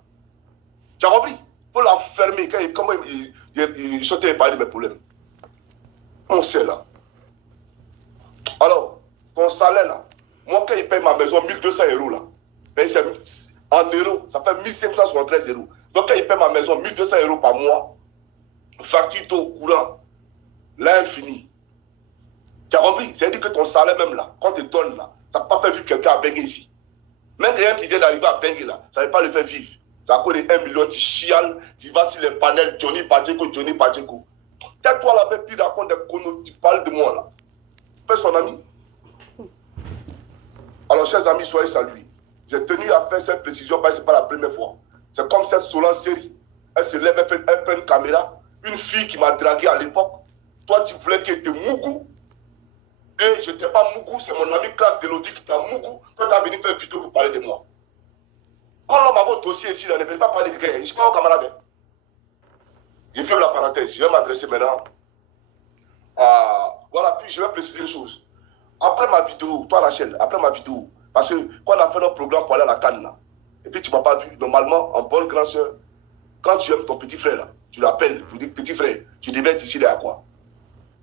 Tu as compris? Il faut la fermer. Comment ils sont parler de mes problèmes? On sait là. Alors, ton salaire là, moi quand il paye ma maison 1200 € là, en euros, ça fait 1573 €. Donc quand il paye ma maison 1200 € par mois, facture au courant, là est fini. Tu as compris? C'est-à-dire que ton salaire même là, quand tu te donnes là, ça ne peut pas faire vivre quelqu'un à Bengue ici. Même quelqu'un qui vient d'arriver à Bengue là, ça ne va pas le faire vivre. Ça coûte 1 million, tu chiales, tu vas sur les panels, Johnny Pacheco. Tais-toi là, puis raconte des conneries, tu parles de moi là. Fais son ami. Alors, chers amis, soyez salués. J'ai tenu à faire cette précision parce que ce n'est pas la première fois. C'est comme cette Solange série. Elle se lève, elle prend une caméra. Une fille qui m'a dragué à l'époque. Toi, tu voulais qu'elle te mougou. Et je n'étais pas Mougou, c'est mon ami Clark Delody qui t'a Mougou quand tu as venu faire une vidéo pour parler de moi. Quand l'homme a votre dossier ici, là, ne veut pas parler de quelqu'un. Je ne suis pas un camarade. Je ferme la parenthèse. Je vais m'adresser maintenant à... Voilà, puis je vais préciser une chose. Après ma vidéo, toi Rachel, après ma vidéo, parce que quand on a fait notre programme pour aller à la Cannes, là, et puis tu ne m'as pas vu, normalement, en bonne grande soeur, quand tu aimes ton petit frère, là, tu l'appelles, tu dis petit frère, tu devais être ici, là, à quoi?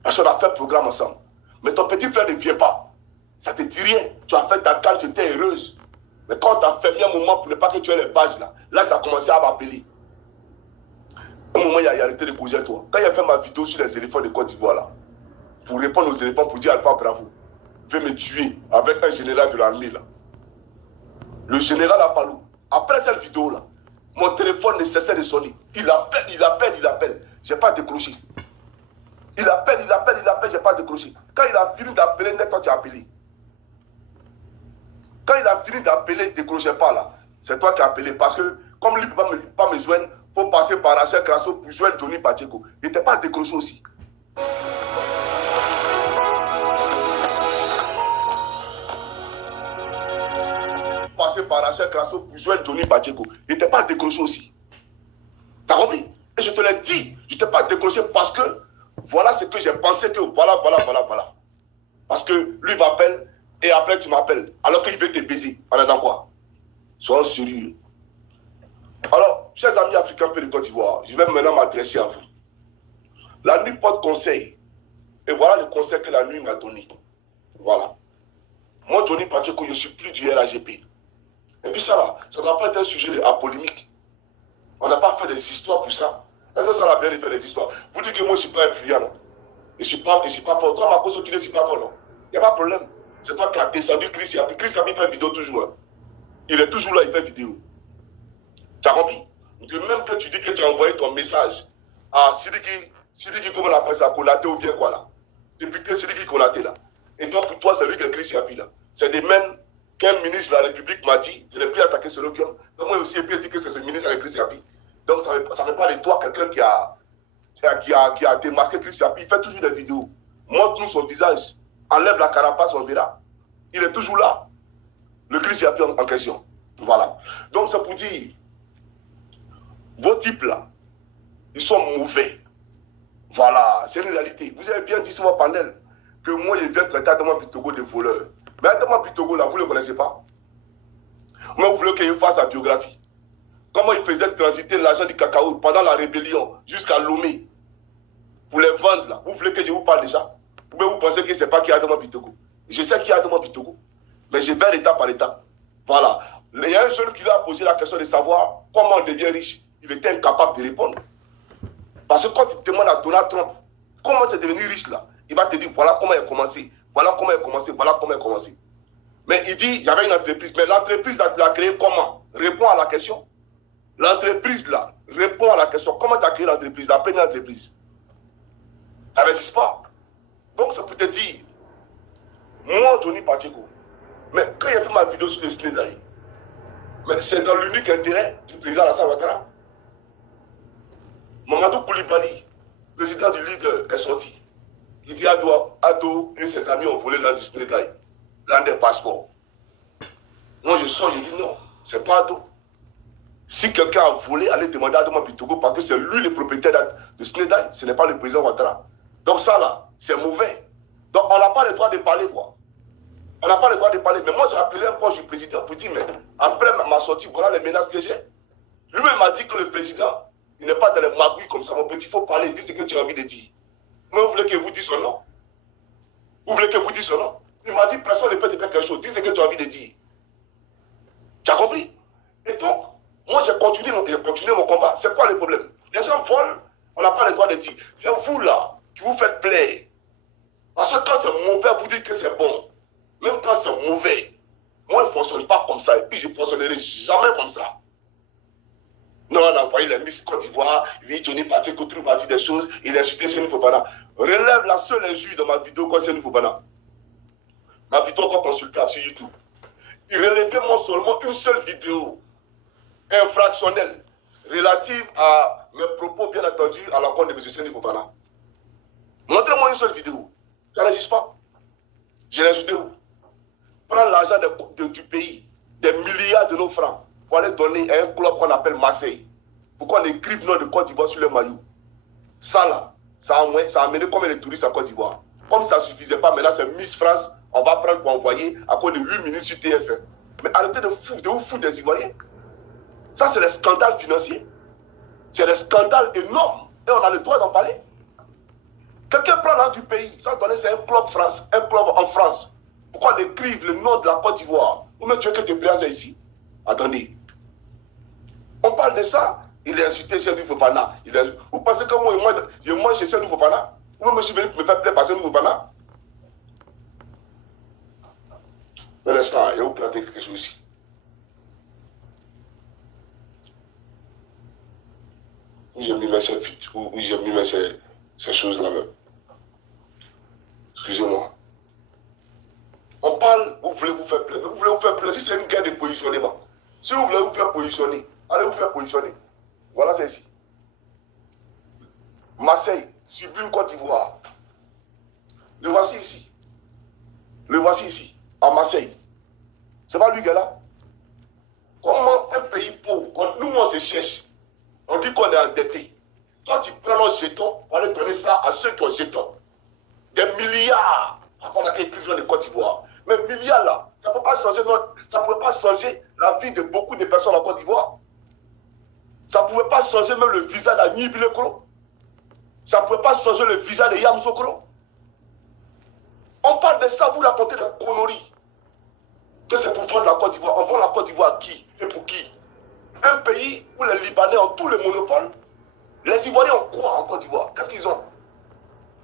Parce qu'on a fait le programme ensemble. Mais ton petit frère ne vient pas. Ça ne te dit rien. Tu as fait ta Cannes, tu étais heureuse. Mais quand tu as fermé un moment pour ne pas que tu aies les badges, là tu as commencé à m'appeler. À un moment, il a arrêté de causer à toi. Quand il a fait ma vidéo sur les éléphants de Côte d'Ivoire, là, pour répondre aux éléphants, pour dire Alpha Bravo, veut me tuer avec un général de l'armée, là. Le général Apalou. Après cette vidéo, là, mon téléphone ne cessait de sonner. Il appelle, il appelle, il appelle. Je n'ai pas décroché. Il appelle, il appelle, il appelle, je n'ai pas décroché. Quand il a fini d'appeler, toi tu as appelé. Quand il a fini d'appeler, il ne décrochait pas là. C'est toi qui as appelé. Parce que, comme lui ne peut pas me joindre, il faut passer par Rachel Crasso pour joindre Johnny Pacheco. Il n'était pas décroché aussi. Passer par Rachel Crasso pour joindre Johnny Pacheco. Il n'était pas décroché aussi. T'as compris? Et je te l'ai dit, je n'étais pas décroché parce que voilà ce que j'ai pensé que voilà. Parce que lui m'appelle et après tu m'appelles. Alors qu'il veut te baiser. On est dans quoi? Sois sérieux. Alors, chers amis africains de Côte d'Ivoire, je vais maintenant m'adresser à vous. La nuit porte conseil. Et voilà le conseil que la nuit m'a donné. Voilà. Moi, Johnny Pacheco, je ne suis plus du RAGP. Et puis ça là, ça ne doit pas être un sujet à polémique. On n'a pas fait des histoires pour ça. Est-ce que ça l'a bien de faire des histoires? Vous dites que moi, je ne suis pas influent, non? Je ne suis pas fort. Toi, ma cause, tu ne suis pas fort, non? Il n'y a pas de problème. C'est toi qui as descendu Chris Yabi. Chris Yabi fait vidéo toujours. Hein. Il est toujours là, il fait vidéo. Tu as compris? De même que tu dis que tu as envoyé ton message à Sidiki, comment on appelle ça, Konaté ou bien quoi là? Député Sidiki Konaté là. Et toi, pour toi, c'est lui qui est Chris Yabi là. C'est des mêmes qu'un ministre de la République m'a dit, je n'ai plus attaqué ce local. Donc moi aussi, j'ai pu dire que c'est ce ministre avec Chris Yabi. Donc ça ne fait pas de toi quelqu'un qui a démasqué Chris Yabi. Il fait toujours des vidéos. Montre-nous son visage. Enlève la carapace, on verra. Il est toujours là. Le Chris Yabi en question. Voilà. Donc c'est pour dire, vos types là, ils sont mauvais. Voilà, c'est une réalité. Vous avez bien dit sur mon panel que moi, je viens traiter Adama Bitogo de voleur. Mais Adama Bitogo là, vous ne le connaissez pas. Moi, vous voulez qu'il fasse sa biographie. Comment il faisait transiter l'argent du cacao pendant la rébellion jusqu'à Lomé pour les vendre là. Vous voulez que je vous parle de ça? Ou bien vous pensez que ce n'est pas qui est Adama Bitogo? Je sais qui est Adama Bitogo. Mais je vais étape par étape. Voilà. Il y a un jeune qui lui a posé la question de savoir comment on devient riche. Il était incapable de répondre. Parce que quand tu demandes à Donald Trump comment tu es devenu riche là, il va te dire voilà comment il a commencé, voilà comment il a commencé, voilà comment il a commencé. Mais il dit j'avais une entreprise, mais l'entreprise là, tu l'as créée comment? Réponds à la question. L'entreprise là, réponds à la question. Comment tu as créé l'entreprise, la première entreprise? Ça n'existe pas. Donc ça peut te dire, moi Johnny Pacheco, mais quand il a fait ma vidéo sur le SNEDAI, mais c'est dans l'unique intérêt du président Alassane Ouattara. Mamadou Koulibaly, président du leader, est sorti. Il dit Ado et ses amis ont volé l'un du SNEDAI, l'un des passeports. Moi je sors, je dis non, c'est pas Ado. Si quelqu'un a volé, allez demander à Adama Bitogo parce que c'est lui le propriétaire de SNEDAI, ce n'est pas le président Ouattara. Donc ça là, c'est mauvais. Donc on n'a pas le droit de parler quoi. On n'a pas le droit de parler. Mais moi j'ai appelé un proche du président pour dire, mais après ma sortie, voilà les menaces que j'ai. Lui-même m'a dit que le président, il n'est pas dans les magouilles comme ça, mon petit, il faut parler, dis ce que tu as envie de dire. Mais vous voulez que vous dise son nom? Vous voulez que vous dise son nom? Il m'a dit, personne ne peut te faire quelque chose, dis ce que tu as envie de dire. Tu as compris? Et donc, moi j'ai continué mon combat. C'est quoi le problème? Les gens volent, on n'a pas le droit de dire. C'est vous là qui vous faites plaire. Parce que quand c'est mauvais, vous dites que c'est bon. Même quand c'est mauvais, moi je ne fonctionne pas comme ça. Et puis je ne fonctionnerai jamais comme ça. Non, on a envoyé les Miss Côte d'Ivoire, lui, Johnny Pacheco, trouve à dire des choses, il a insulté Séni Fofana. Relève la seule injure de ma vidéo contre Séni Fofana. Ma vidéo encore consultable sur YouTube. Il relevait moi seulement une seule vidéo infractionnelle relative à mes propos, bien entendu, à l'encontre de M. Séni Fofana. Montrez-moi une seule vidéo. Ça n'existe pas. Je l'ai insulté où? Prendre l'argent du pays, des milliards de nos francs, pour aller donner à un club qu'on appelle Marseille. Pourquoi on écrive le nom de Côte d'Ivoire sur le maillot? Ça là, ça a amené combien de touristes en Côte d'Ivoire? Comme ça ne suffisait pas, maintenant c'est Miss France, on va prendre pour envoyer à cause de 8 minutes sur TF1. Mais arrêtez de vous foutre des Ivoiriens. Ça, c'est des scandales financiers. C'est des scandales énormes. Et on a le droit d'en parler. Quelqu'un prend l'argent du pays, sans donner, c'est un club en France. Pourquoi on écrive le nom de la Côte d'Ivoire? Ou même tu veux que tu présentes ici? Attendez. On parle de ça. Il est insulté Cheikh Fofana. Vous pensez que moi, je mange chez Cheikh Fofana? Ou même je suis venu me faire plaisir par Cheikh Fofana? Un instant, je vais vous planter quelque chose ici. Oui, j'ai mis mes vite. Oui, j'ai mis ces choses-là même. Excusez-moi. On parle, vous voulez vous faire plaisir. Vous voulez vous faire plaisir, c'est une guerre de positionnement. Si vous voulez vous faire positionner, allez vous faire positionner. Voilà, c'est ici. Marseille, Sublime Côte d'Ivoire. Le voici ici. Le voici ici, à Marseille. C'est pas lui qui est là. Comment un pays pauvre, nous on se cherche, on dit qu'on est endetté. Toi tu prends nos jetons, on va aller donner ça à ceux qui ont jetons. Des milliards. On a écrit dans les Côte d'Ivoire. Mais milliards là, ça ne peut pas changer la vie de beaucoup de personnes en Côte d'Ivoire. Ça ne pouvait pas changer même le visa d'Agni Bilekro. Ça ne pouvait pas changer le visa de Yamsokro. On parle de ça, vous racontez des conneries. Que c'est pour vendre la Côte d'Ivoire. On vend la Côte d'Ivoire à qui et pour qui? Un pays où les Libanais ont tous les monopoles. Les Ivoiriens ont quoi en Côte d'Ivoire? Qu'est-ce qu'ils ont?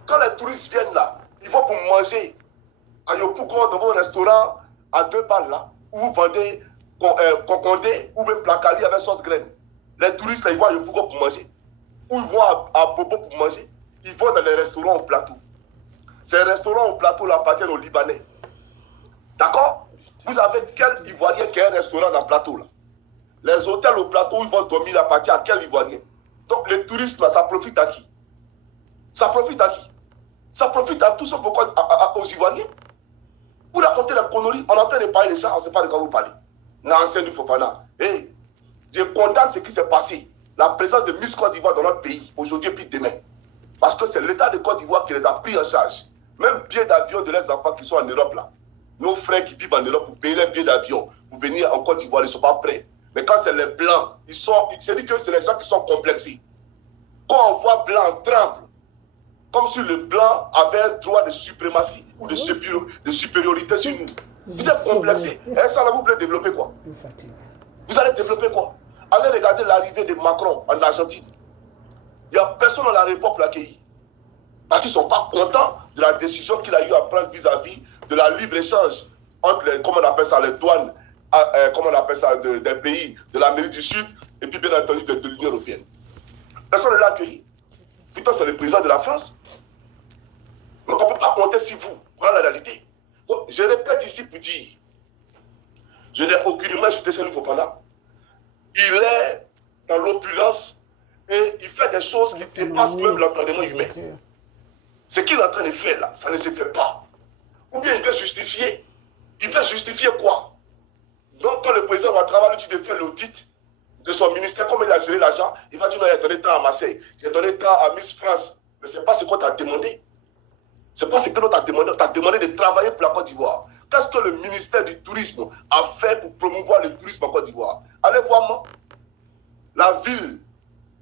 Quand les touristes viennent là, ils vont pour manger à Yopougon dans vos restaurants à 2 balles là, où vous vendez concondé ou même placali avec sauce graine. Les touristes là, ils vont à Yopougon pour manger. Ou ils vont à Bobo pour manger. Ils vont dans les restaurants au plateau. Ces restaurants au plateau là appartiennent aux Libanais. D'accord? Vous avez quel Ivoirien qui a un restaurant dans le plateau là? Les hôtels au plateau où ils vont dormir là appartiennent à quel Ivoirien? Donc le tourisme là, ça profite à qui? Ça profite à qui? Ça profite à tous sauf aux Ivoiriens. Vous racontez la connerie, on est en train de parler de ça, on ne sait pas de quoi vous parlez. Nansen du Fofana. Hey, je condamne ce qui s'est passé. La présence de Miss Côte d'Ivoire dans notre pays, aujourd'hui et puis demain. Parce que c'est l'État de Côte d'Ivoire qui les a pris en charge. Même billets d'avion de leurs enfants qui sont en Europe là. Nos frères qui vivent en Europe pour payer les billets d'avion, pour venir en Côte d'Ivoire, ils ne sont pas prêts. Mais quand c'est les Blancs, c'est-à-dire que c'est les gens qui sont complexés. Quand on voit Blanc, on tremble. Comme si le Blanc avait un droit de suprématie ou de supériorité sur nous. Vous êtes complexés. Et ça là, vous voulez développer quoi? Vous allez développer quoi? Allez regarder l'arrivée de Macron en Argentine. Il n'y a personne dans l'aéroport pour l'accueillir. Parce qu'ils ne sont pas contents de la décision qu'il a eu à prendre vis-à-vis de la libre-échange entre les, comment on appelle ça, les douanes, comment on appelle ça, des pays de l'Amérique du Sud et puis bien entendu de l'Union européenne. Personne ne l'a accueilli. Putain, c'est le président de la France. Donc on ne peut pas compter sur vous. Voilà la réalité. Donc, je répète ici pour dire, je n'ai aucunement jeté Cheikh Fofana. Il est dans l'opulence et il fait des choses qui dépassent même l'entraînement humain. Ce qu'il est en train de faire là, ça ne se fait pas. Ou bien il veut justifier. Il veut justifier quoi? Donc quand le président Ouattara lui dit de faire l'audit de son ministère, comme il a géré l'argent, il va dire non, il a donné tant à Marseille, il a donné tant à Miss France. Mais ce n'est pas ce qu'on t'a demandé. Ce n'est pas ce que l'on t'a demandé. On t'a demandé de travailler pour la Côte d'Ivoire. Qu'est-ce que le ministère du Tourisme a fait pour promouvoir le tourisme en Côte d'Ivoire? Allez voir moi. La ville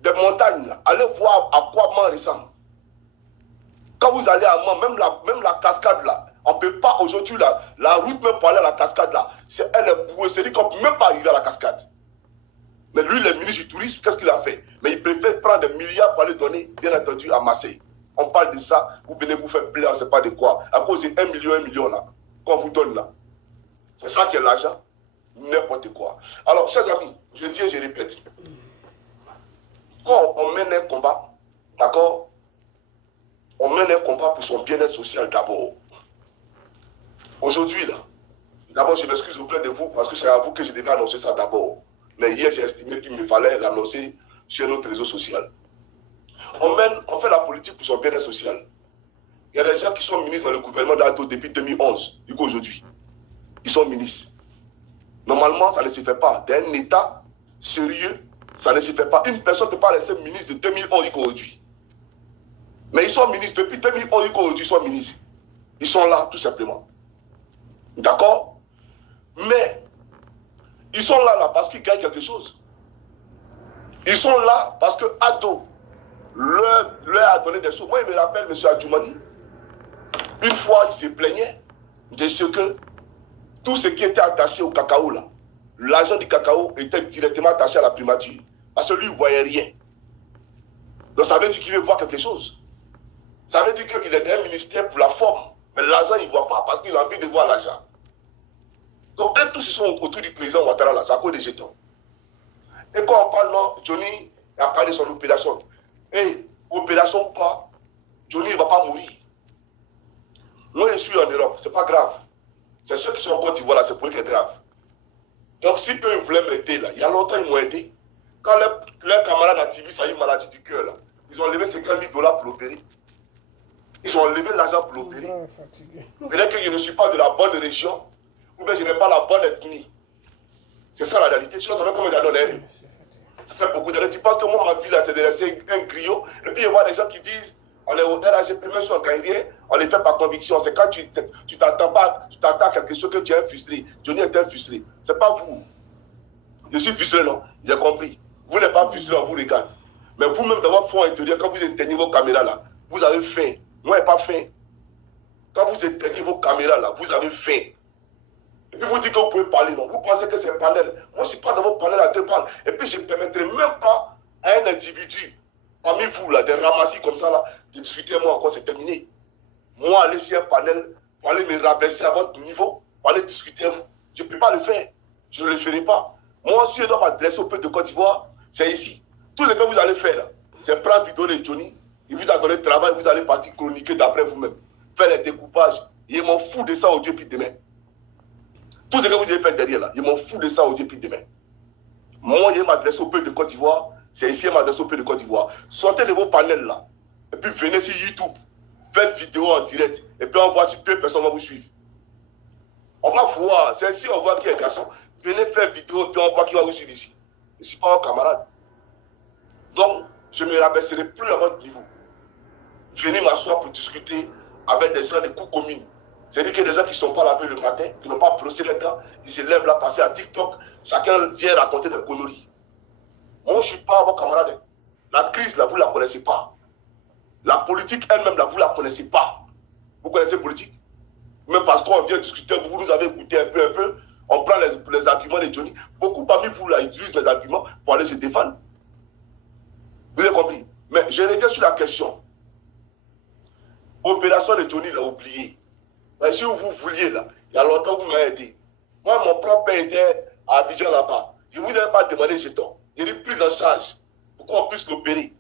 des montagnes, là, allez voir à quoi Mans ressemble. Quand vous allez à Mans, même la cascade là, on ne peut pas aujourd'hui, la route même pour aller à la cascade là, elle est bouée, c'est-à-dire qu'on ne peut même pas arriver à la cascade. Mais lui, le ministre du Tourisme, qu'est-ce qu'il a fait? Mais il préfère prendre des milliards pour aller donner, bien entendu, à Marseille. On parle de ça, vous venez vous faire plaisir, on ne sait pas de quoi. À cause de 1 million là, qu'on vous donne là. C'est ça qui est l'argent? N'importe quoi. Alors, chers amis, je dis et je répète. Quand on mène un combat, d'accord? On mène un combat pour son bien-être social d'abord. Aujourd'hui, là, d'abord, je m'excuse auprès de vous parce que c'est à vous que je devais annoncer ça d'abord. Mais hier, j'ai estimé qu'il me fallait l'annoncer sur notre réseau social. On fait la politique pour son bien-être social. Il y a des gens qui sont ministres dans le gouvernement d'Ado depuis 2011, jusqu'aujourd'hui. Ils sont ministres. Normalement, ça ne se fait pas. D'un État sérieux, ça ne se fait pas. Une personne ne peut pas rester ministre de 2011 jusqu'aujourd'hui. Mais ils sont ministres. Depuis 2011 jusqu'aujourd'hui, ils sont ministres. Ils sont là, tout simplement. D'accord? Mais, ils sont là parce qu'ils gagnent quelque chose. Ils sont là parce que Ado leur a donné des choses. Moi, il me rappelle, M. Adjoumani, une fois, il se plaignait de ce que tout ce qui était attaché au cacao, là, l'argent du cacao était directement attaché à la primature. Parce que lui, il ne voyait rien. Donc, ça veut dire qu'il veut voir quelque chose. Ça veut dire qu'il est dans un ministère pour la forme. Mais l'argent, il ne voit pas parce qu'il a envie de voir l'argent. Donc, eux tous, ils sont autour du président Ouattara, là, ça cause des jetons. Et quand on parle, non, Johnny a parlé de son opération. Et, opération ou pas, Johnny ne va pas mourir. Moi, je suis en Europe, ce n'est pas grave. C'est ceux qui sont en Côte d'Ivoire, là, c'est pour eux qui est grave. Donc, si eux voulaient m'aider, là, il y a longtemps, ils m'ont aidé. Quand leurs camarades activistes ont eu une maladie du cœur, là, ils ont levé 50 000 $ pour l'opérer. Ils ont levé l'argent pour l'opérer. Peut-être que je ne suis pas de la bonne région, ou bien je n'ai pas la bonne ethnie. C'est ça la réalité. Tu sais combien d'années? Ça fait beaucoup d'années. Tu penses que moi, ma vie, là, c'est de laisser un griot. Et puis, il y a des gens qui disent, on est au RAGP, même si on ne gagne rien, on les fait par conviction. C'est quand tu t'attends pas, tu t'attends à quelque chose que tu es frustré. Johnny est un frustré. Ce n'est pas vous. Je suis frustré, non? J'ai compris. Vous n'êtes pas frustré, on vous regarde. Mais vous-même, dans votre fond intérieur, quand vous éteignez vos caméras, là, vous avez faim. Moi, je n'ai pas faim. Quand vous éteignez vos caméras, là, vous avez faim. Et puis vous dites que vous pouvez parler, non? Vous pensez que c'est un panel. Moi, je ne suis pas dans vos panels à deux parler. Et puis, je ne permettrai même pas à un individu, parmi vous, là, des ramassis comme ça, là, de discuter moi encore, c'est terminé. Moi, aller sur un panel, pour aller me rabaisser à votre niveau, pour aller discuter à vous, je ne peux pas le faire. Je ne le ferai pas. Moi, si je dois m'adresser au peuple de Côte d'Ivoire, c'est ici. Tout ce que vous allez faire, là, c'est prendre vidéo de Johnny, il vous a donné le travail, vous allez partir chroniquer d'après vous-même. Faire les découpages. Il m'en fout de ça au Dieu puis demain. Tout ce que vous avez fait derrière là, je m'en fous de ça au depuis demain. Moi, je m'adresse au peuple de Côte d'Ivoire, c'est ici, je m'adresse au peuple de Côte d'Ivoire. Sortez de vos panels là, et puis venez sur YouTube, faites vidéo en direct, et puis on voit si 2 personnes vont vous suivre. On va voir, c'est ici, on voit qui est garçon. Venez faire vidéo, et puis on voit qui va vous suivre ici. Je ne suis pas un camarade. Donc, je ne me rabaisserai plus à votre niveau. Venez m'asseoir pour discuter avec des gens de coups communes. C'est-à-dire qu'il y a des gens qui ne sont pas lavés le matin, qui n'ont pas brossé les dents, ils se lèvent là, passer à TikTok, chacun vient raconter des conneries. Moi, je ne suis pas vos camarades. La crise, là, vous ne la connaissez pas. La politique elle-même, là, vous ne la connaissez pas. Vous connaissez la politique? Même parce qu'on vient discuter, vous nous avez écouté un peu, on prend les arguments de Johnny. Beaucoup parmi vous, là, utilisent les arguments pour aller se défendre. Vous avez compris? Mais je reviens sur la question. Opération de Johnny, l'a oublié. Mais si vous vouliez, là, il y a longtemps, vous m'avez aidé. Moi, mon propre père était à Abidjan là-bas. Je ne vous ai pas demandé jeton. J'ai dit prise en charge pour qu'on puisse l'opérer.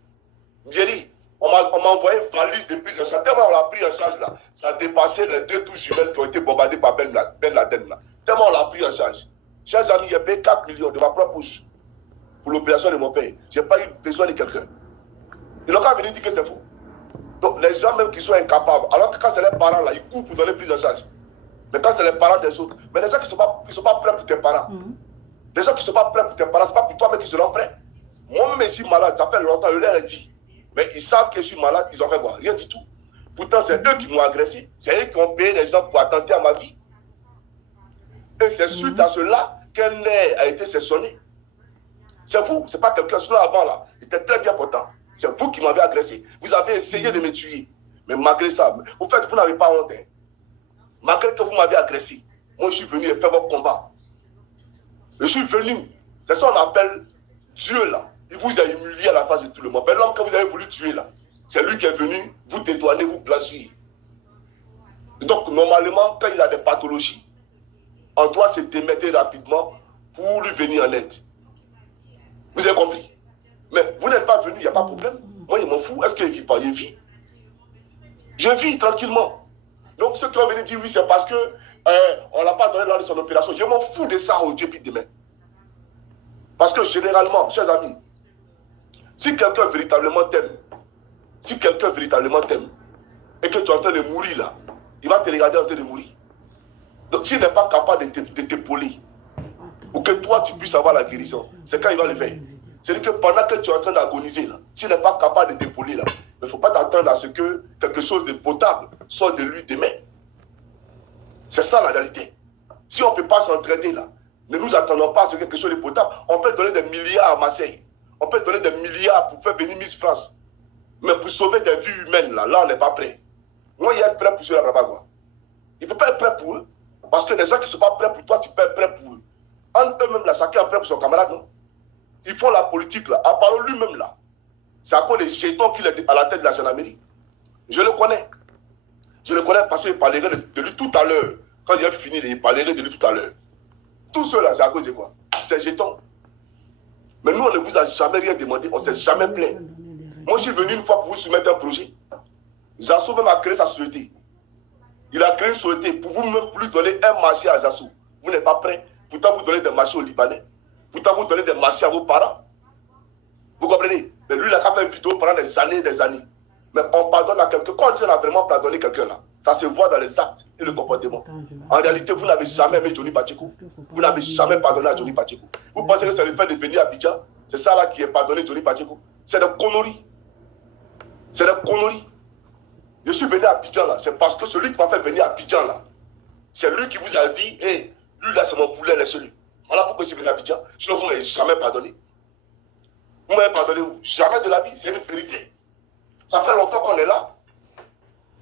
J'ai dit, on m'a envoyé une valise de prise en charge. Tellement on l'a pris en charge là, ça dépassait les 2 touches jumelles qui ont été bombardées par Ben Laden là. Tellement on l'a pris en charge. Chers amis, j'ai payé 4 millions de ma propre poche pour l'opération de mon père. Je n'ai pas eu besoin de quelqu'un. Ils n'ont qu'à venir dire que c'est faux. Donc, les gens même qui sont incapables, alors que quand c'est les parents là, ils courent pour donner prise en charge. Mais quand c'est les parents des autres, mais les gens qui ne sont pas prêts pour tes parents, les gens qui ne sont pas prêts pour tes parents, ce n'est pas pour toi, mais qui seront prêts. Moi-même, je suis malade, ça fait longtemps, je leur ai dit. Mais ils savent que je suis malade, ils ont fait quoi? Rien du tout. Pourtant, c'est eux qui m'ont agressé. C'est eux qui ont payé les gens pour attenter à ma vie. Et c'est suite à cela qu'un nerf a été sectionné. C'est vous, ce n'est pas quelqu'un. Sinon, avant, là, il était très bien portant. C'est vous qui m'avez agressé. Vous avez essayé de me tuer. Mais malgré ça, au fait, vous n'avez pas honte. Hein. Malgré que vous m'avez agressé, moi, je suis venu et faire votre combat. Je suis venu. C'est ça qu'on appelle Dieu, là. Il vous a humilié à la face de tout le monde. Mais l'homme que vous avez voulu tuer, là, c'est lui qui est venu vous dédouaner, vous blanchir. Donc, normalement, quand il a des pathologies, on doit se démettre rapidement pour lui venir en aide. Vous avez compris? Mais vous n'êtes pas venu, il n'y a pas de problème. Moi, il m'en fout. Est-ce qu'il vit pas? Il vit. Je vis tranquillement. Donc, ceux qui ont venu dire oui, c'est parce que on ne l'a pas donné lors de son opération. Je m'en fous de ça au Dieu puis demain. Parce que généralement, chers amis, si quelqu'un véritablement t'aime, et que tu es en train de mourir là, il va te regarder en train de mourir. Donc s'il n'est pas capable de t'épauler, pour que toi tu puisses avoir la guérison, c'est quand il va le faire. C'est-à-dire que pendant que tu es en train d'agoniser là, s'il n'est pas capable de t'épauler là, il ne faut pas t'attendre à ce que quelque chose de potable sorte de lui demain. C'est ça la réalité. Si on ne peut pas s'entraider là, ne nous attendons pas à ce que quelque chose de potable. On peut donner des milliards à Marseille. On peut donner des milliards pour faire venir Miss France. Mais pour sauver des vies humaines, là on n'est pas prêt. Moi, il y a prêt pour ceux-là là-bas, quoi. Il ne peut pas être prêt pour eux. Parce que les gens qui ne sont pas prêts pour toi, tu peux être prêt pour eux. En eux-mêmes, là, chacun est prêt pour son camarade, non? Ils font la politique, là. À part lui-même, là. C'est à cause des jetons qu'il est à la tête de la gendarmerie. Je le connais. Je le connais parce qu'il parlerait de lui tout à l'heure. Quand il a fini, il parlerait de lui tout à l'heure. Tout cela, c'est à cause de quoi? C'est jetons. Mais nous, on ne vous a jamais rien demandé. On ne s'est jamais plaint. Moi, je suis venu une fois pour vous soumettre un projet. Zasso même a créé sa société. Il a créé une société pour vous-même lui donner un marché à Zasso. Vous n'êtes pas prêt. Pourtant, vous donnez des marchés aux Libanais. Pourtant, vous donnez des marchés à vos parents. Vous comprenez? Mais lui, il a fait une vidéo pendant des années et des années. Mais on pardonne à quelqu'un. Quand Dieu a vraiment pardonné quelqu'un là, ça se voit dans les actes et le comportement. En réalité, vous n'avez jamais aimé Johnny Pacheco. Vous n'avez jamais pardonné à Johnny Pacheco. Vous pensez que c'est le fait de venir à Abidjan? C'est ça là qui est pardonné Johnny Pacheco? C'est des conneries. C'est des conneries. Je suis venu à Abidjan là, c'est parce que celui qui m'a fait venir à Abidjan là, c'est lui qui vous a dit, hé, lui là c'est mon poulet, laissez-le. Voilà pourquoi je suis venu à Abidjan. Sinon vous ne m'avez jamais pardonné. Vous m'avez pardonné où? Jamais de la vie, c'est une vérité. Ça fait longtemps qu'on est là.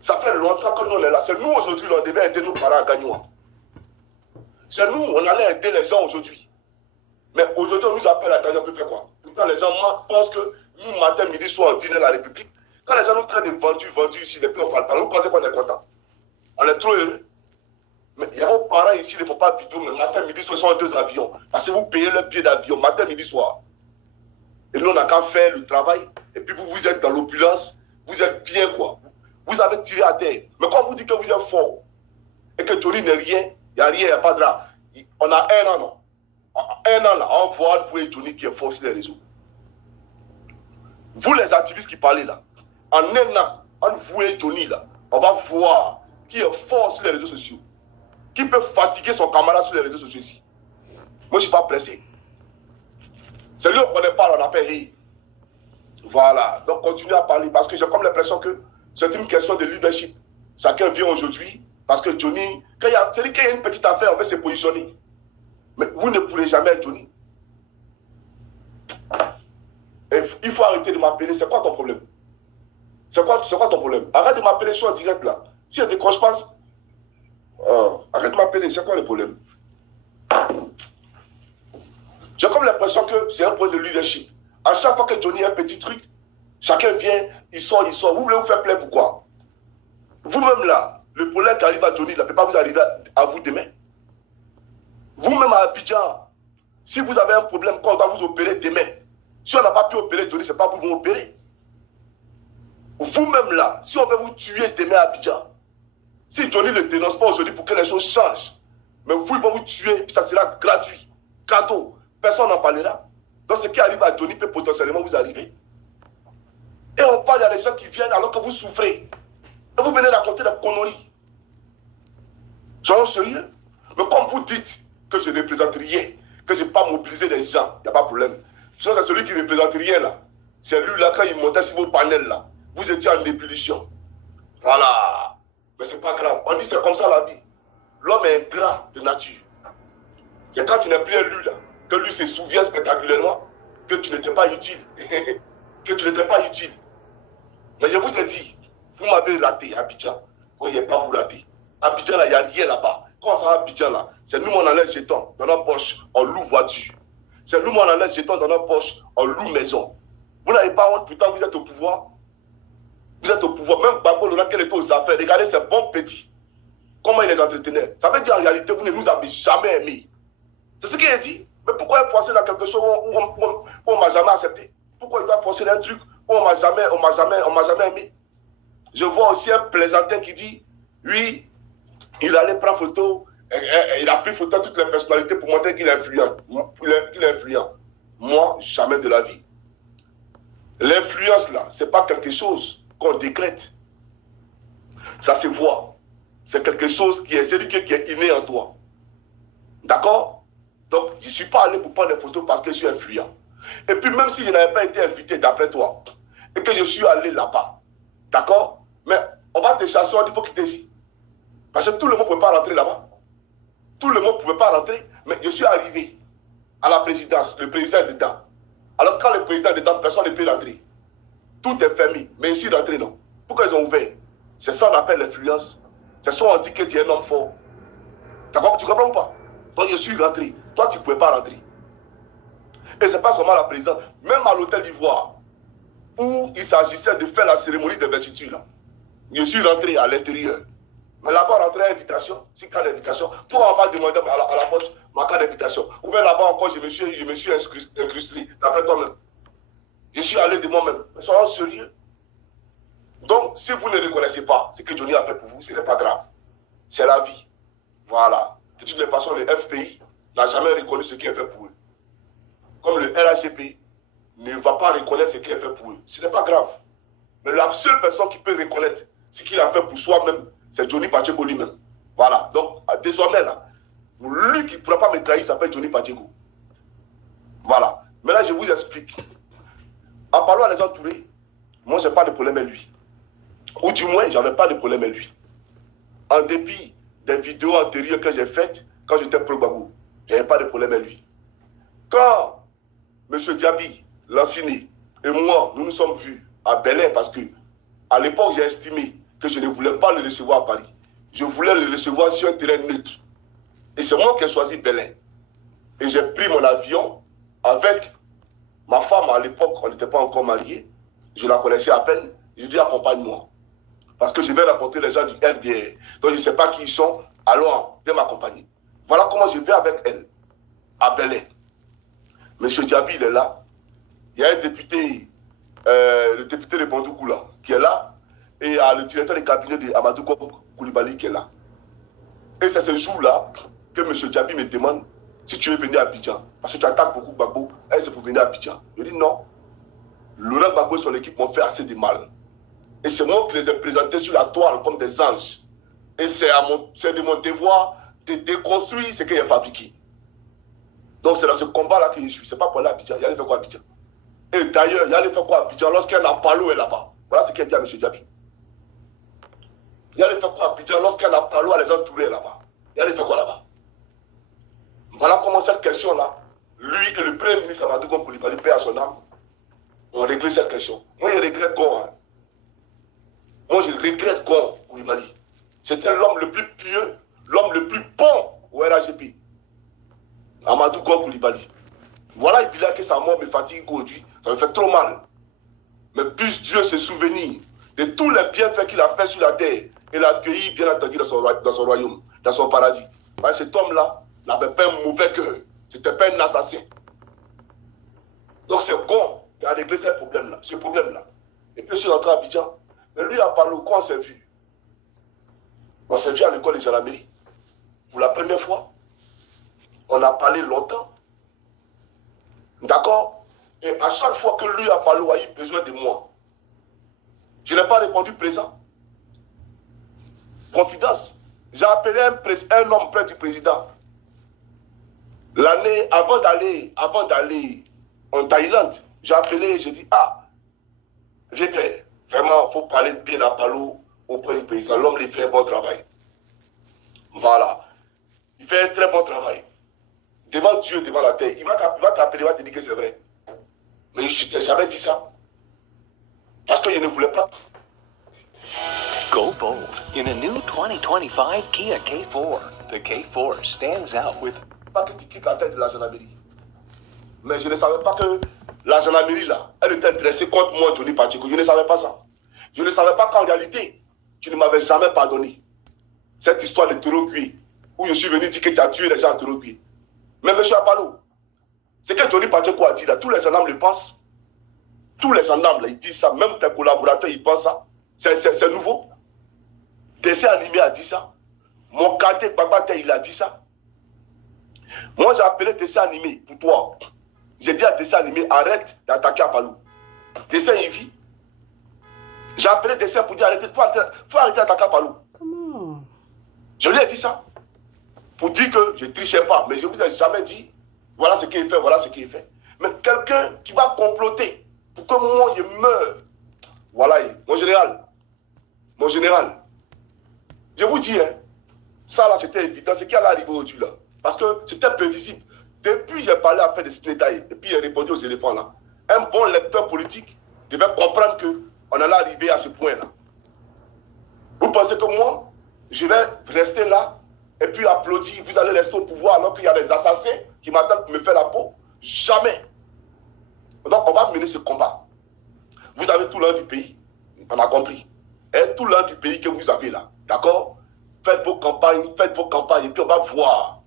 Ça fait longtemps que nous on est là. C'est nous aujourd'hui, on devait aider nos parents à gagner. C'est nous, on allait aider les gens aujourd'hui. Mais aujourd'hui, on nous appelle à gagner, on peut faire quoi? Pourtant, les gens pensent que nous, matin, midi, soir, on dîne à la République. Quand les gens nous traitent de vendus ici, depuis on parle pas, vous pensez qu'on est content? On est trop heureux. Mais il y a vos parents ici, ils ne font pas de vidéo, mais matin, midi, soir, ils sont en 2 avions. Parce que vous payez le billet d'avion, matin, midi, soir. Et nous, on n'a qu'à faire le travail. Et puis vous, vous êtes dans l'opulence. Vous êtes bien, quoi. Vous avez tiré à terre. Mais quand on vous dit que vous êtes fort, et que Johnny n'est rien, il n'y a rien, il n'y a pas de drap. On a un an, non? Un an, là, on voit vous et Johnny qui est fort sur les réseaux. Vous, les activistes qui parlez, là, en un an, on vous et Johnny, là, on va voir qui est fort sur les réseaux sociaux. Qui peut fatiguer son camarade sur les réseaux sociaux ici. Moi, je ne suis pas pressé. C'est lui qu'on ne parle, on appelle rire. Voilà. Donc, continuez à parler parce que j'ai comme l'impression que c'est une question de leadership. Chacun vient aujourd'hui parce que Johnny, c'est lui qui a une petite affaire, on veut se positionner. Mais vous ne pourrez jamais être Johnny. Et il faut arrêter de m'appeler. C'est quoi ton problème? C'est quoi ton problème? Arrête de m'appeler, je suis en direct là. Si je décroche pas, arrête de m'appeler, c'est quoi le problème? J'ai comme l'impression que c'est un point de leadership. À chaque fois que Johnny a un petit truc, chacun vient, il sort. Vous voulez vous faire plaisir, pourquoi? Vous-même là, le problème qui arrive à Johnny, il ne peut pas vous arriver à vous demain. Vous-même à Abidjan, si vous avez un problème, quand on va vous opérer demain, si on n'a pas pu opérer Johnny, ce n'est pas vous qui vous opérer. Vous-même là, si on veut vous tuer demain à Abidjan, si Johnny ne dénonce pas aujourd'hui pour que les choses changent, mais vous, ils vont vous tuer, puis ça sera gratuit, cadeau, personne n'en parlera. Donc ce qui arrive à Johnny peut potentiellement vous arriver. Et on parle, il y a des gens qui viennent alors que vous souffrez. Et vous venez raconter des conneries. Soyons sérieux. Mais comme vous dites que je ne représente rien, que je n'ai pas mobilisé les gens, il n'y a pas de problème. Sinon, c'est celui qui ne représente rien là. C'est lui là, quand il montait sur vos panels là, vous étiez en ébullition. Voilà. Mais c'est pas grave. On dit c'est comme ça la vie. L'homme est ingrat de nature. C'est quand tu n'es plus élu là, que lui se souvient spectaculairement que tu n'étais pas utile. Que tu n'étais pas utile. Mais je vous ai dit, vous m'avez raté à Abidjan. Vous n'avez pas vous raté. Abidjan là, il n'y a rien là-bas. Quand ça va à Abidjan là, c'est nous on enlève jeton dans notre poche, on loue voiture. C'est nous on enlève jeton dans notre poche, on loue maison. Vous n'avez pas honte, pourtant vous êtes au pouvoir. Vous êtes au pouvoir. Même Babo Lora, quel était aux affaires. Regardez ces bons petits. Comment il les entretenait. Ça veut dire en réalité, vous ne nous avez jamais aimés. C'est ce qu'il a dit. Mais pourquoi il forcer dans quelque chose où on ne m'a jamais accepté? Pourquoi il doit forcer dans un truc où on ne m'a jamais aimé? Je vois aussi un plaisantin qui dit, oui, il allait prendre photo, il a pris photo à toutes les personnalités pour montrer qu'il est influent. Moi, jamais de la vie. L'influence là, ce n'est pas quelque chose qu'on décrète. Ça se voit. C'est quelque chose qui est celui qui est inné en toi. D'accord? Donc, je ne suis pas allé pour prendre des photos parce que je suis influent. Et puis, même si je n'avais pas été invité d'après toi, et que je suis allé là-bas, d'accord? Mais on va te chasser, il faut quitter ici. Parce que tout le monde ne pouvait pas rentrer là-bas. Tout le monde ne pouvait pas rentrer, mais je suis arrivé à la présidence, le président est dedans. Alors, quand le président est dedans, personne ne peut rentrer. Tout est fermé, mais je suis rentré, non? Pourquoi ils ont ouvert? C'est ça qu'on appelle l'influence. C'est ça qu'on dit que tu es un homme fort. D'accord? Tu comprends ou pas? Donc, je suis rentré. Toi, tu ne pouvais pas rentrer. Et ce n'est pas seulement la présidence, même à l'hôtel d'Ivoire, où il s'agissait de faire la cérémonie d'investiture, là. Je suis rentré à l'intérieur. Mais là-bas, on rentrait à l'invitation, c'est carte d'invitation. Pourquoi on va pas demander à la porte ma carte d'invitation? Ou bien là-bas encore, je me suis incrusté, d'après toi-même. Je suis allé de moi-même. Mais soyons sérieux. Donc, si vous ne reconnaissez pas ce que Johnny a fait pour vous, ce n'est pas grave. C'est la vie. Voilà. De toutes les façons, le FPI n'a jamais reconnu ce qu'il a fait pour eux. Comme le RHGP ne va pas reconnaître ce qu'il a fait pour eux. Ce n'est pas grave. Mais la seule personne qui peut reconnaître ce qu'il a fait pour soi-même, c'est Johnny Pacheco lui-même. Voilà. Donc, désormais, là, lui qui ne pourra pas me trahir, il s'appelle Johnny Pacheco. Voilà. Maintenant, je vous explique. En parlant à les entourés, moi, je n'ai pas de problème avec lui. Ou du moins, je n'avais pas de problème avec lui. En dépit des vidéos antérieures que j'ai faites quand j'étais pro-Gbagbo, je n'avais pas de problème avec lui. Quand M. Diaby, Lansini et moi, nous nous sommes vus à Belém parce que à l'époque, j'ai estimé que je ne voulais pas le recevoir à Paris. Je voulais le recevoir sur un terrain neutre. Et c'est moi qui ai choisi Belém. Et j'ai pris mon avion avec ma femme à l'époque, on n'était pas encore mariés. Je la connaissais à peine. Je lui ai dit accompagne-moi. Parce que je vais rencontrer les gens du RDR. Donc je ne sais pas qui ils sont. Alors, viens m'accompagner. Voilà comment je vais avec elle, à Belém. Monsieur Diaby, il est là. Il y a un député, le député de Bandoukou là, qui est là. Et il y a le directeur du cabinet de Amadou Koulibaly qui est là. Et c'est ce jour-là que monsieur Diaby me demande si tu veux venir à Abidjan. Parce que tu attaques beaucoup Gbagbo. Et c'est pour venir à Abidjan. Je dis non. Laurent Gbagbo et son équipe m'ont fait assez de mal. Et c'est moi qui les ai présentés sur la toile comme des anges. Et c'est de mon devoir de déconstruire ce qu'il a fabriqué. Donc c'est dans ce combat-là que je suis. Ce n'est pas pour aller à Abidjan. Il y a faire quoi à Abidjan? Et d'ailleurs, il y a faire quoi à Abidjan lorsqu'il y a un Apalo est là-bas? Voilà ce qu'il a dit à M. Diaby. Il y a faire quoi à Abidjan lorsqu'il y a un Apalo à les entourer là-bas? Il y a faire quoi là-bas? Voilà comment cette question-là, lui et le premier ministre Amadou Koulibaly, paix à son âme, ont réglé cette question. Moi, je regrette Gon. Hein. Moi, je regrette Gon Koulibaly. C'était l'homme le plus pieux, l'homme le plus bon au RHGP. Amadou Gon Koulibaly. Voilà, et puis là, que sa mort me fatigue aujourd'hui. Ça me fait trop mal. Mais puisse Dieu se souvenir de tous les bienfaits qu'il a fait sur la terre et l'accueillir, bien entendu, dans son royaume, dans son paradis. Parce que cet homme-là n'avait pas un mauvais cœur. C'était pas un assassin. Donc c'est Gon qui a réglé ce problème-là. Et puis je suis rentré à Abidjan. Mais lui a parlé quand on s'est vu. On s'est vu à l'école de Gendarmerie. Pour la première fois. On a parlé longtemps. D'accord? Et à chaque fois que lui a parlé, il a eu besoin de moi. Je n'ai pas répondu présent. Confidence. J'ai appelé un homme près du président. L'année avant d'aller en Thaïlande, j'ai appelé, j'ai dit, viens bien, vraiment, il faut parler bien à Palo auprès du président. L'homme, il fait un bon travail. Voilà. Il fait un très bon travail. Devant Dieu, devant la terre. Il va t'appeler, il va te dire que c'est vrai. Mais je ne t'ai jamais dit ça. Parce que je ne voulais pas. Go bold in a new 2025 Kia K4. The K4 stands out with... Pas que tu quittes la tête de la gendarmerie. Mais je ne savais pas que la gendarmerie, là, elle était dressée contre moi, Johnny Pacheco. Je ne savais pas ça. Je ne savais pas qu'en réalité, tu ne m'avais jamais pardonné. Cette histoire de Torogué, où je suis venu dire que tu as tué les gens à Torogué. Mais M. Apalo, ce que Johnny Pacheco a dit là, tous les gendarmes le pensent. Tous les gendarmes, là, ils disent ça. Même tes collaborateurs, ils pensent ça. C'est nouveau. Dessin animé a dit ça. Mon quartier Babate, il a dit ça. Moi, j'ai appelé dessin animé pour toi. J'ai dit à dessin animé, arrête d'attaquer Apalo. Dessin, il vit. J'ai appelé des sœurs pour dire arrêtez, faut arrêter d'attaquer Palou. Comment? Je lui ai dit ça. Pour dire que je ne trichais pas. Mais je ne vous ai jamais dit, voilà ce qu'il fait, voilà ce qu'il fait. Mais quelqu'un qui va comploter pour que moi je meure. Voilà, mon général, je vous dis, hein, ça là c'était évident, ce qui allait arriver aujourd'hui là. Parce que c'était prévisible. Depuis j'ai parlé à faire des Snétaï, et puis j'ai répondu aux éléphants là. Un bon lecteur politique devait comprendre qu'on allait arriver à ce point là. Vous pensez que moi, je vais rester là et puis applaudir, vous allez rester au pouvoir alors qu'il y a des assassins qui m'attendent pour me faire la peau? Jamais. Donc on va mener ce combat. Vous avez tout l'an du pays, on a compris. Et tout l'an du pays que vous avez là, d'accord? Faites vos campagnes et puis on va voir.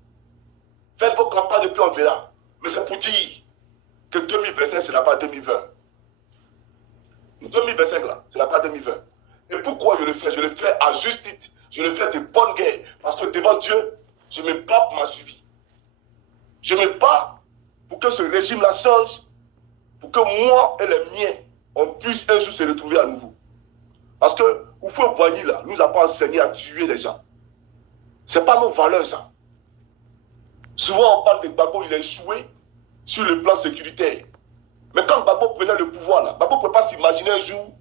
Faites vos campagnes et puis on verra. Mais c'est pour dire que 2025, ce n'est pas 2020. 2025 là, ce n'est pas 2020. Et pourquoi je le fais? Je le fais à juste titre. Je le fais de bonne guerre. Parce que devant Dieu, je me bats pour ma survie. Je me bats pour que ce régime-là change. Pour que moi et les miens, on puisse un jour se retrouver à nouveau. Parce que Oufou Boigny là, nous a pas enseigné à tuer les gens. Ce n'est pas nos valeurs ça. Souvent on parle de Gbagbo, il a échoué sur le plan sécuritaire. Mais quand Gbagbo prenait le pouvoir là, Gbagbo ne pouvait pas s'imaginer un jour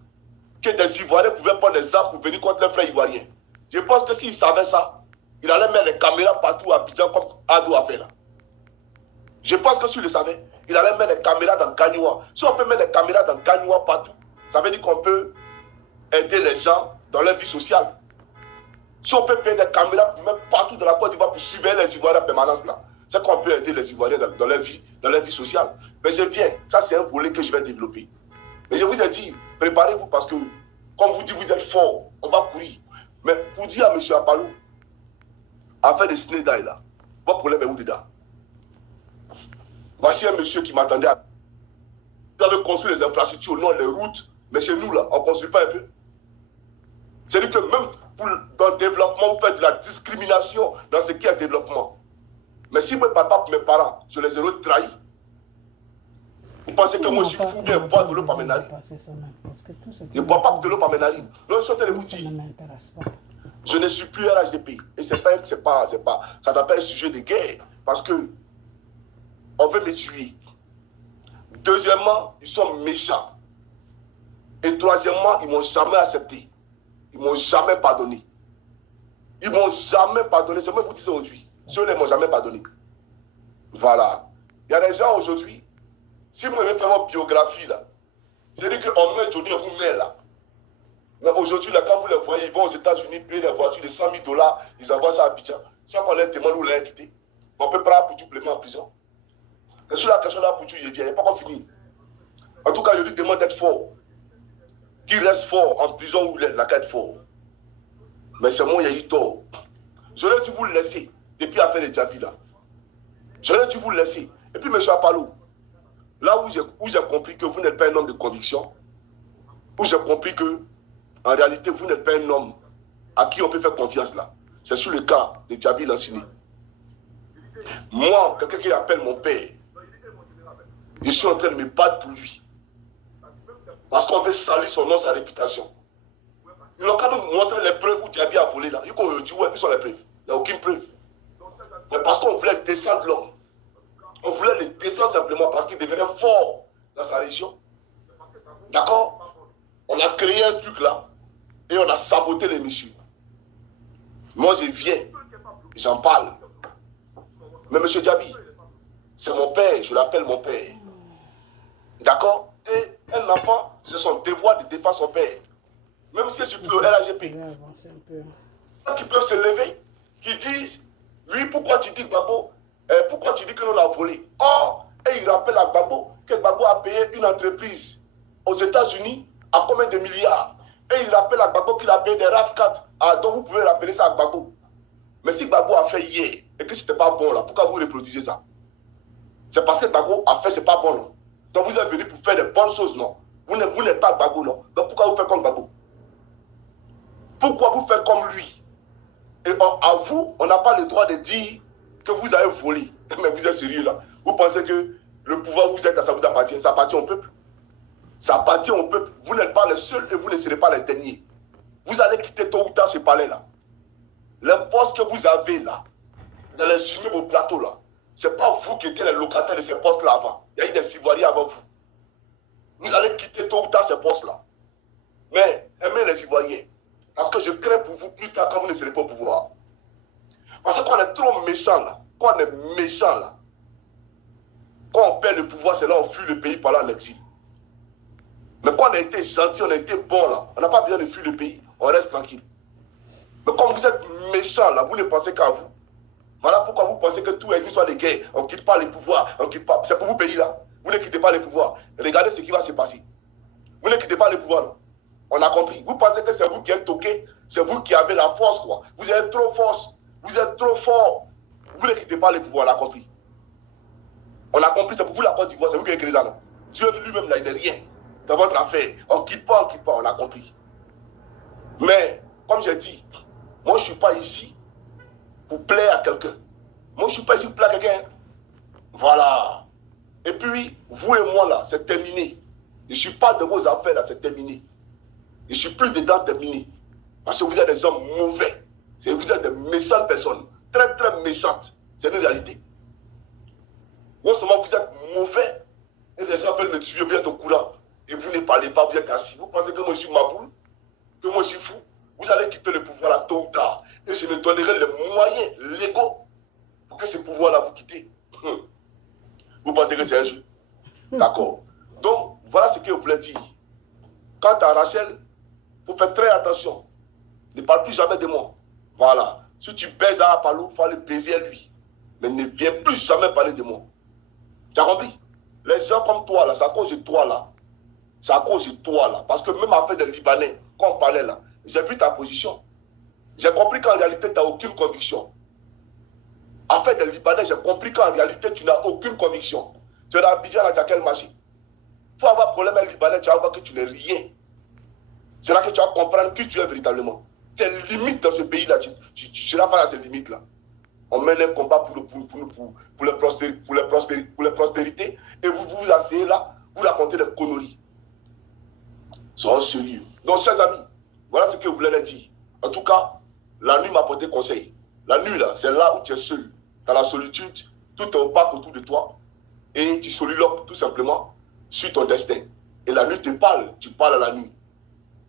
que des Ivoiriens pouvaient prendre des armes pour venir contre leurs frères ivoiriens. Je pense que s'il savait ça, il allait mettre les caméras partout à Abidjan comme Ado a fait là. Je pense que s'il le savait, il allait mettre les caméras dans Gagnoua. Si on peut mettre les caméras dans Gagnoua partout, ça veut dire qu'on peut aider les gens dans leur vie sociale. Si on peut mettre des caméras même partout dans la Côte d'Ivoire pour surveiller les Ivoiriens en permanence là, c'est qu'on peut aider les Ivoiriens dans leur vie sociale. Mais je viens, ça c'est un volet que je vais développer. Mais je vous ai dit, préparez-vous parce que, comme vous dites, vous êtes fort, on va courir. Mais pour dire à M. Apalou, affaire de Snédaï là, votre problème est où dedans? Voici un monsieur qui m'attendait à... Vous avez construit les infrastructures, non les routes, mais chez nous là, on ne construit pas un peu. C'est-à-dire que même dans le développement, vous faites de la discrimination dans ce qui est développement. Mais si mon papa et mes parents, je les ai trahis, vous pensez que moi je suis fou bien, boire de l'eau par mes narines? Je ne bois pas de l'eau par mes narines. Non, je suis en train de vous dire. Je ne suis plus RHDP. Et ça n'a pas un sujet de guerre. Parce que on veut me tuer. Deuxièmement, ils sont méchants. Et troisièmement, ils ne m'ont jamais accepté. Ils ne m'ont jamais pardonné. Ils ne m'ont jamais pardonné. C'est moi qui vous dis aujourd'hui. Ceux-là ne m'ont jamais pardonné. Voilà. Il y a des gens aujourd'hui, si vous voulez faire votre biographie, là, c'est-à-dire qu'on met Johnny et vous met là. Mais aujourd'hui, là, quand vous les voyez, ils vont aux États-Unis payer des voitures de 100 000 $, ils envoient ça à Abidjan, sans qu'on leur demande où les quitté. On peut prendre pour tout pleinement en prison. Et sur la question là, pour tout, il vient, il n'est pas encore fini. En tout cas, je lui demande d'être fort. Qu'il reste fort en prison où il est, là, qu'être fort. Mais c'est moi, il y a eu tort. J'aurais dû vous le laisser, depuis l'affaire de Djabi là. J'aurais dû vous le laisser. Et puis, M. Apalou, là où j'ai compris que vous n'êtes pas un homme de conviction, où j'ai compris que, en réalité, vous n'êtes pas un homme à qui on peut faire confiance là. C'est sur le cas de Djabi Lansini. Moi, quelqu'un qui appelle mon père, je suis en train de me battre pour lui. Parce qu'on veut salir son nom, sa réputation. Ils n'ont qu'à nous montrer les preuves où Djabi a volé là. Ils disent, ouais, où sont les preuves? Il n'y a aucune preuve. Mais parce qu'on voulait descendre l'homme. On voulait le descendre simplement parce qu'il devenait fort dans sa région. D'accord? On a créé un truc là et on a saboté les messieurs. Moi je viens, j'en parle. Mais M. Djabi, c'est mon père, je l'appelle mon père. D'accord? Et un enfant, c'est son devoir de défendre son père. Même si c'est plutôt LAGP. Qui peuvent se lever, qui disent, oui, pourquoi tu dis Gbagbo, pourquoi tu dis que nous l'avons volé? Or, et il rappelle à Gbagbo que Gbagbo a payé une entreprise aux États-Unis à combien de milliards? Et il rappelle à Gbagbo qu'il a payé des RAV4. Donc vous pouvez rappeler ça à Gbagbo. Mais si Gbagbo a fait hier et que ce n'était pas bon là, pourquoi vous reproduisez ça? C'est parce que Gbagbo a fait, c'est pas bon non. Donc vous êtes venu pour faire des bonnes choses non. Vous n'êtes pas Gbagbo non. Donc pourquoi vous faites comme Gbagbo? Pourquoi vous faites comme lui? Et à vous, on n'a pas le droit de dire que vous avez volé. Mais vous êtes sérieux là. Vous pensez que le pouvoir où vous êtes, ça vous appartient? Ça appartient au peuple. Ça appartient au peuple. Vous n'êtes pas les seuls et vous ne serez pas les derniers. Vous allez quitter tôt ou tard ce palais-là. Les postes que vous avez là, dans les immeubles au plateau là, ce n'est pas vous qui étiez les locataires de ces postes-là avant. Il y a eu des Ivoiriens avant vous. Vous allez quitter tôt ou tard ces postes-là. Mais aimez les Ivoiriens. Parce que je crains pour vous plus tard quand vous ne serez pas au pouvoir. Parce que quand on est trop méchant là, quand on est méchant là, quand on perd le pouvoir, c'est là qu'on fuit le pays par là en exil. Mais quand on a été gentil, on a été bon là, on n'a pas besoin de fuir le pays, on reste tranquille. Mais comme vous êtes méchant là, vous ne pensez qu'à vous. Voilà pourquoi vous pensez que tout est une histoire de guerre. On ne quitte pas les pouvoirs, on quitte pas. C'est pour vous pays là. Vous ne quittez pas les pouvoirs. Regardez ce qui va se passer. Vous ne quittez pas les pouvoirs. Non. On a compris. Vous pensez que c'est vous qui êtes toqué, c'est vous qui avez la force quoi. Vous êtes trop force, vous êtes trop fort. Vous ne quittez pas les pouvoirs, on a compris. On a compris, c'est pour vous la Côte d'Ivoire, c'est vous qui avez créé ça non. Dieu lui-même là, il n'est rien. Dans votre affaire, on ne quitte pas, on a compris. Mais, comme j'ai dit, moi je ne suis pas ici pour plaire à quelqu'un. Moi je ne suis pas ici pour plaire à quelqu'un. Voilà. Et puis, vous et moi là, c'est terminé. Je ne suis pas de vos affaires là, c'est terminé. Je ne suis plus dedans terminé. Parce que vous êtes des hommes mauvais. Vous êtes des méchantes personnes. Très très méchantes. C'est une réalité. Non seulement vous êtes mauvais, et les gens veulent me tuer, vous êtes au courant. Et vous ne parlez pas, vous êtes assis. Vous pensez que moi je suis ma boule, que moi je suis fou. Vous allez quitter le pouvoir là tôt ou tard. Et je me donnerai les moyens légaux pour que ce pouvoir-là vous quittez. Vous pensez que c'est un jeu? D'accord. Donc, voilà ce que je voulais dire. Quant à Rachel, il faut faire très attention. Ne parle plus jamais de moi. Voilà. Si tu baises à Apollo, il faut aller baiser à lui. Mais ne viens plus jamais parler de moi. Tu as compris? Les gens comme toi, là, c'est à cause de toi, là. C'est à cause de toi, là. Parce que même affaire des Libanais, quand on parlait, là, j'ai vu ta position. J'ai compris qu'en réalité, tu n'as aucune conviction. Affaire des Libanais, j'ai compris qu'en réalité, tu n'as aucune conviction. Tu es dans Abidjan, là, tu as quel marché? Il faut avoir problème avec les Libanais, tu vas voir que tu n'es rien. C'est là que tu vas comprendre qui tu es véritablement. Tes limites dans ce pays-là, tu seras pas à ces limites-là. On mène un combat pour les prospérités et vous vous asseyez là, vous racontez des conneries. Soyons sérieux. Donc, chers amis, voilà ce que je voulais leur dire. En tout cas, la nuit m'a apporté conseil. La nuit, là, c'est là où tu es seul. Dans la solitude, tout est opaque autour de toi et tu soliloques tout simplement sur ton destin. Et la nuit te parle, tu parles à la nuit.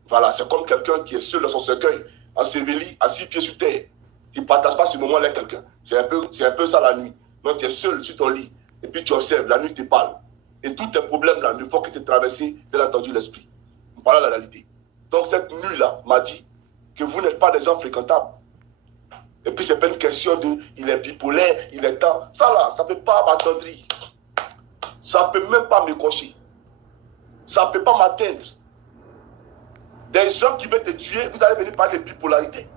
Voilà, c'est comme quelqu'un qui est seul dans son cercueil, enseveli, à 6 pieds sur terre. Tu ne partages pas ce moment-là avec quelqu'un. C'est un peu ça la nuit. Donc tu es seul sur ton lit. Et puis tu observes, la nuit te parle. Et tous tes problèmes-là ne font que te traverser, bien entendu, l'esprit. Voilà la réalité. Donc cette nuit-là m'a dit que vous n'êtes pas des gens fréquentables. Et puis c'est pas une question de il est bipolaire, il est temps. Ça là, ça ne peut pas m'attendrir. Ça ne peut même pas me cocher. Ça ne peut pas m'atteindre. Des gens qui veulent te tuer, vous allez venir parler de bipolarité.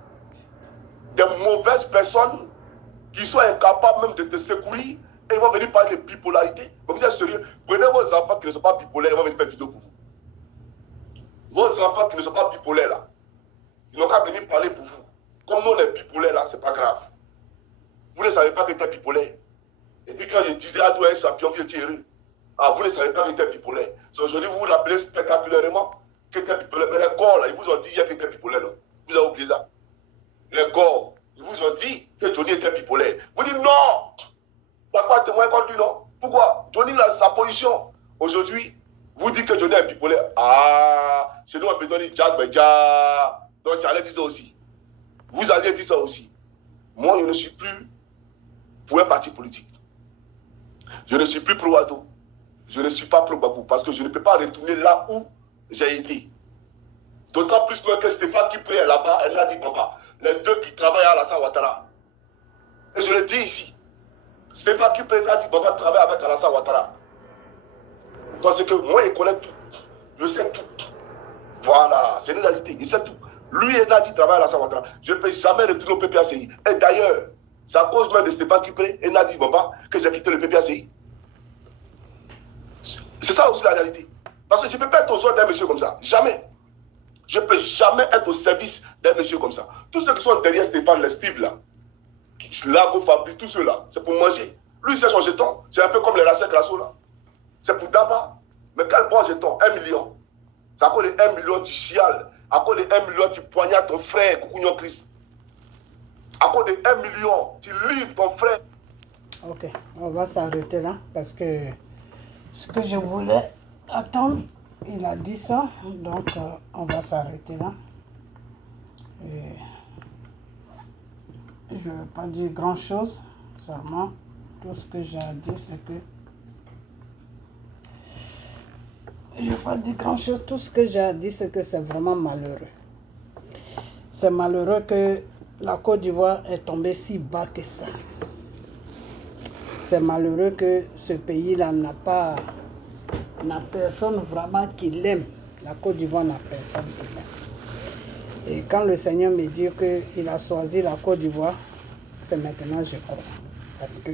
Des mauvaises personnes qui sont incapables même de te secourir et ils vont venir parler de bipolarité. Mais vous êtes sérieux? Prenez vos enfants qui ne sont pas bipolaires, ils vont venir faire une vidéo pour vous. Vos enfants qui ne sont pas bipolaires là, ils n'ont qu'à venir parler pour vous. Comme nous on est bipolaires là, c'est pas grave. Vous ne savez pas que tu es bipolaire. Et puis quand je disais à toi un champion, vous étiez heureux. Ah, vous ne savez pas que tu es bipolaire. C'est aujourd'hui vous vous rappelez spectaculairement que tu es bipolaire. Mais les corps là, ils vous ont dit hier que tu es bipolaire là. Vous avez oublié ça. Les corps, ils vous ont dit que Johnny était bipolaire. Vous dites non. Tu n'as pas témoin contre lui, non? Pourquoi? Johnny a sa position. Aujourd'hui, vous dites que Johnny est bipolaire. Ah, chez nous, on peut dire Jack, mais Jack. Donc, tu allais dire ça aussi. Vous allez dire ça aussi. Moi, je ne suis plus pour un parti politique. Je ne suis plus pro-Ado. Je ne suis pas pro-Babou parce que je ne peux pas retourner là où j'ai été. D'autant plus que Stéphane qui prie là-bas, elle l'a dit papa. Les deux qui travaillent à Alassane Ouattara. Et je le dis ici. Stéphane qui prie, elle a dit papa travaille avec Alassane Ouattara. Parce que moi, il connaît tout. Je sais tout. Voilà, c'est une réalité. Il sait tout. Lui, il a dit travaille à Alassane Ouattara. Je ne peux jamais retourner au PPACI. Et d'ailleurs, c'est à cause même de Stéphane qui prie, elle a dit papa que j'ai quitté le PPACI. C'est ça aussi la réalité. Parce que je ne peux pas être aux soins d'un monsieur comme ça. Jamais. Je ne peux jamais être au service d'un monsieur comme ça. Tous ceux qui sont derrière Stéphane, les Steve là, Lago, Fabrice, tous ceux là, c'est pour manger. Lui, c'est son jeton. C'est un peu comme les Rachel Grasso là. C'est pour Daba. Mais quel bon jeton? 1 million. C'est à cause de 1 million, tu chiales. À cause de 1 million, tu poignardes ton frère, Coucougnon Christ. À cause de 1 million, tu livres ton frère. Ok, on va s'arrêter là parce que ce que je voulais attendre, il a dit ça. Donc, on va s'arrêter là. Et je ne vais pas dire grand-chose, seulement tout ce que j'ai à dire, c'est que je ne vais pas dire grand-chose. Tout ce que j'ai à dire, c'est que c'est vraiment malheureux. C'est malheureux que la Côte d'Ivoire est tombée si bas que ça. C'est malheureux que ce pays-là n'a personne vraiment qui l'aime. La Côte d'Ivoire n'a personne qui l'aime. Et quand le Seigneur me dit qu'il a choisi la Côte d'Ivoire, c'est maintenant je crois. Parce que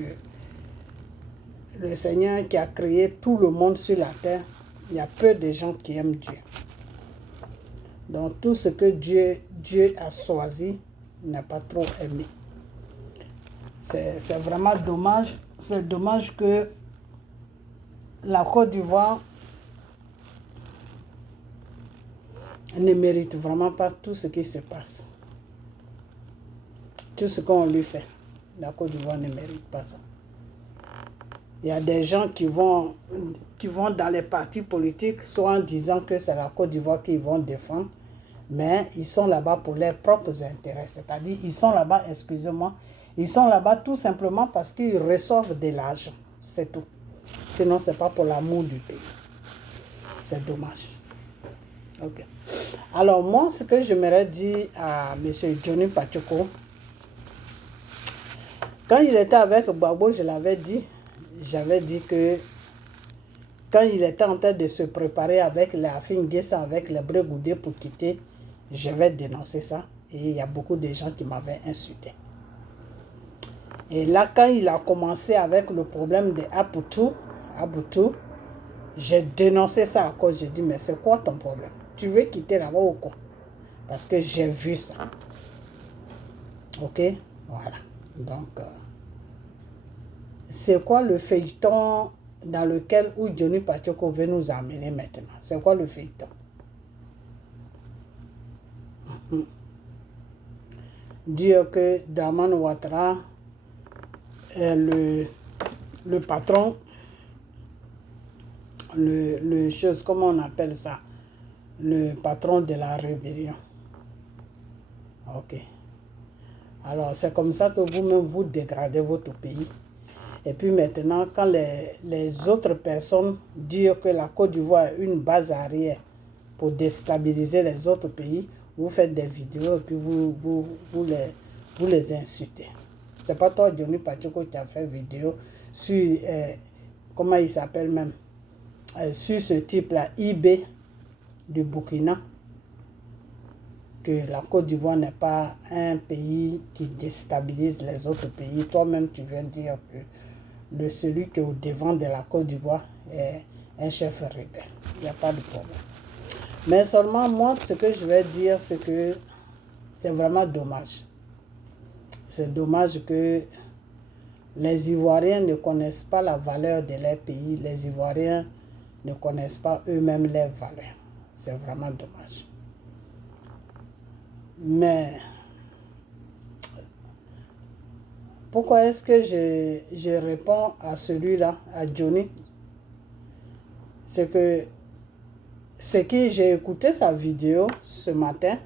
le Seigneur qui a créé tout le monde sur la terre, il y a peu de gens qui aiment Dieu. Donc tout ce que Dieu a choisi n'a pas trop aimé. C'est vraiment dommage. C'est dommage que la Côte d'Ivoire ne mérite vraiment pas tout ce qui se passe. Tout ce qu'on lui fait. La Côte d'Ivoire ne mérite pas ça. Il y a des gens qui vont dans les partis politiques, soit en disant que c'est la Côte d'Ivoire qu'ils vont défendre, mais ils sont là-bas pour leurs propres intérêts. C'est-à-dire, ils sont là-bas, excusez-moi, ils sont là-bas tout simplement parce qu'ils reçoivent de l'argent. C'est tout. Sinon, ce n'est pas pour l'amour du pays. C'est dommage. Ok. Alors, moi, ce que j'aimerais dire à M. Johnny Pachoko, quand il était avec Gbagbo, j'avais dit que quand il était en train de se préparer avec la Afin-Guessa, avec les Brégoudé pour quitter, je vais dénoncer ça. Et il y a beaucoup de gens qui m'avaient insulté. Et là, quand il a commencé avec le problème de Aboutou, j'ai dénoncé ça à cause. J'ai dit, mais c'est quoi ton problème? Tu veux quitter là-bas ou quoi? Parce que j'ai vu ça. Ok? Voilà. Donc, c'est quoi le feuilleton dans lequel où Johnny Pachoko veut nous amener maintenant? C'est quoi le feuilleton? Dire que Dramane Ouattara est le patron, le chose, comment on appelle ça? Le patron de la rébellion. Ok. Alors, c'est comme ça que vous-même, vous dégradez votre pays. Et puis maintenant, quand les autres personnes disent que la Côte d'Ivoire est une base arrière pour déstabiliser les autres pays, vous faites des vidéos et puis vous les insultez. C'est pas toi, Johnny Pachoko, qui a fait vidéo sur, comment il s'appelle même, sur ce type-là, IB du Burkina, que la Côte d'Ivoire n'est pas un pays qui déstabilise les autres pays. Toi-même, tu viens dire que celui qui est au devant de la Côte d'Ivoire est un chef rebelle. Il n'y a pas de problème. Mais seulement, moi, ce que je vais dire, c'est que c'est vraiment dommage. C'est dommage que les Ivoiriens ne connaissent pas la valeur de leur pays. Les Ivoiriens ne connaissent pas eux-mêmes leurs valeurs. C'est vraiment dommage. Mais pourquoi est-ce que je réponds à celui-là, à Johnny? C'est que j'ai écouté sa vidéo ce matin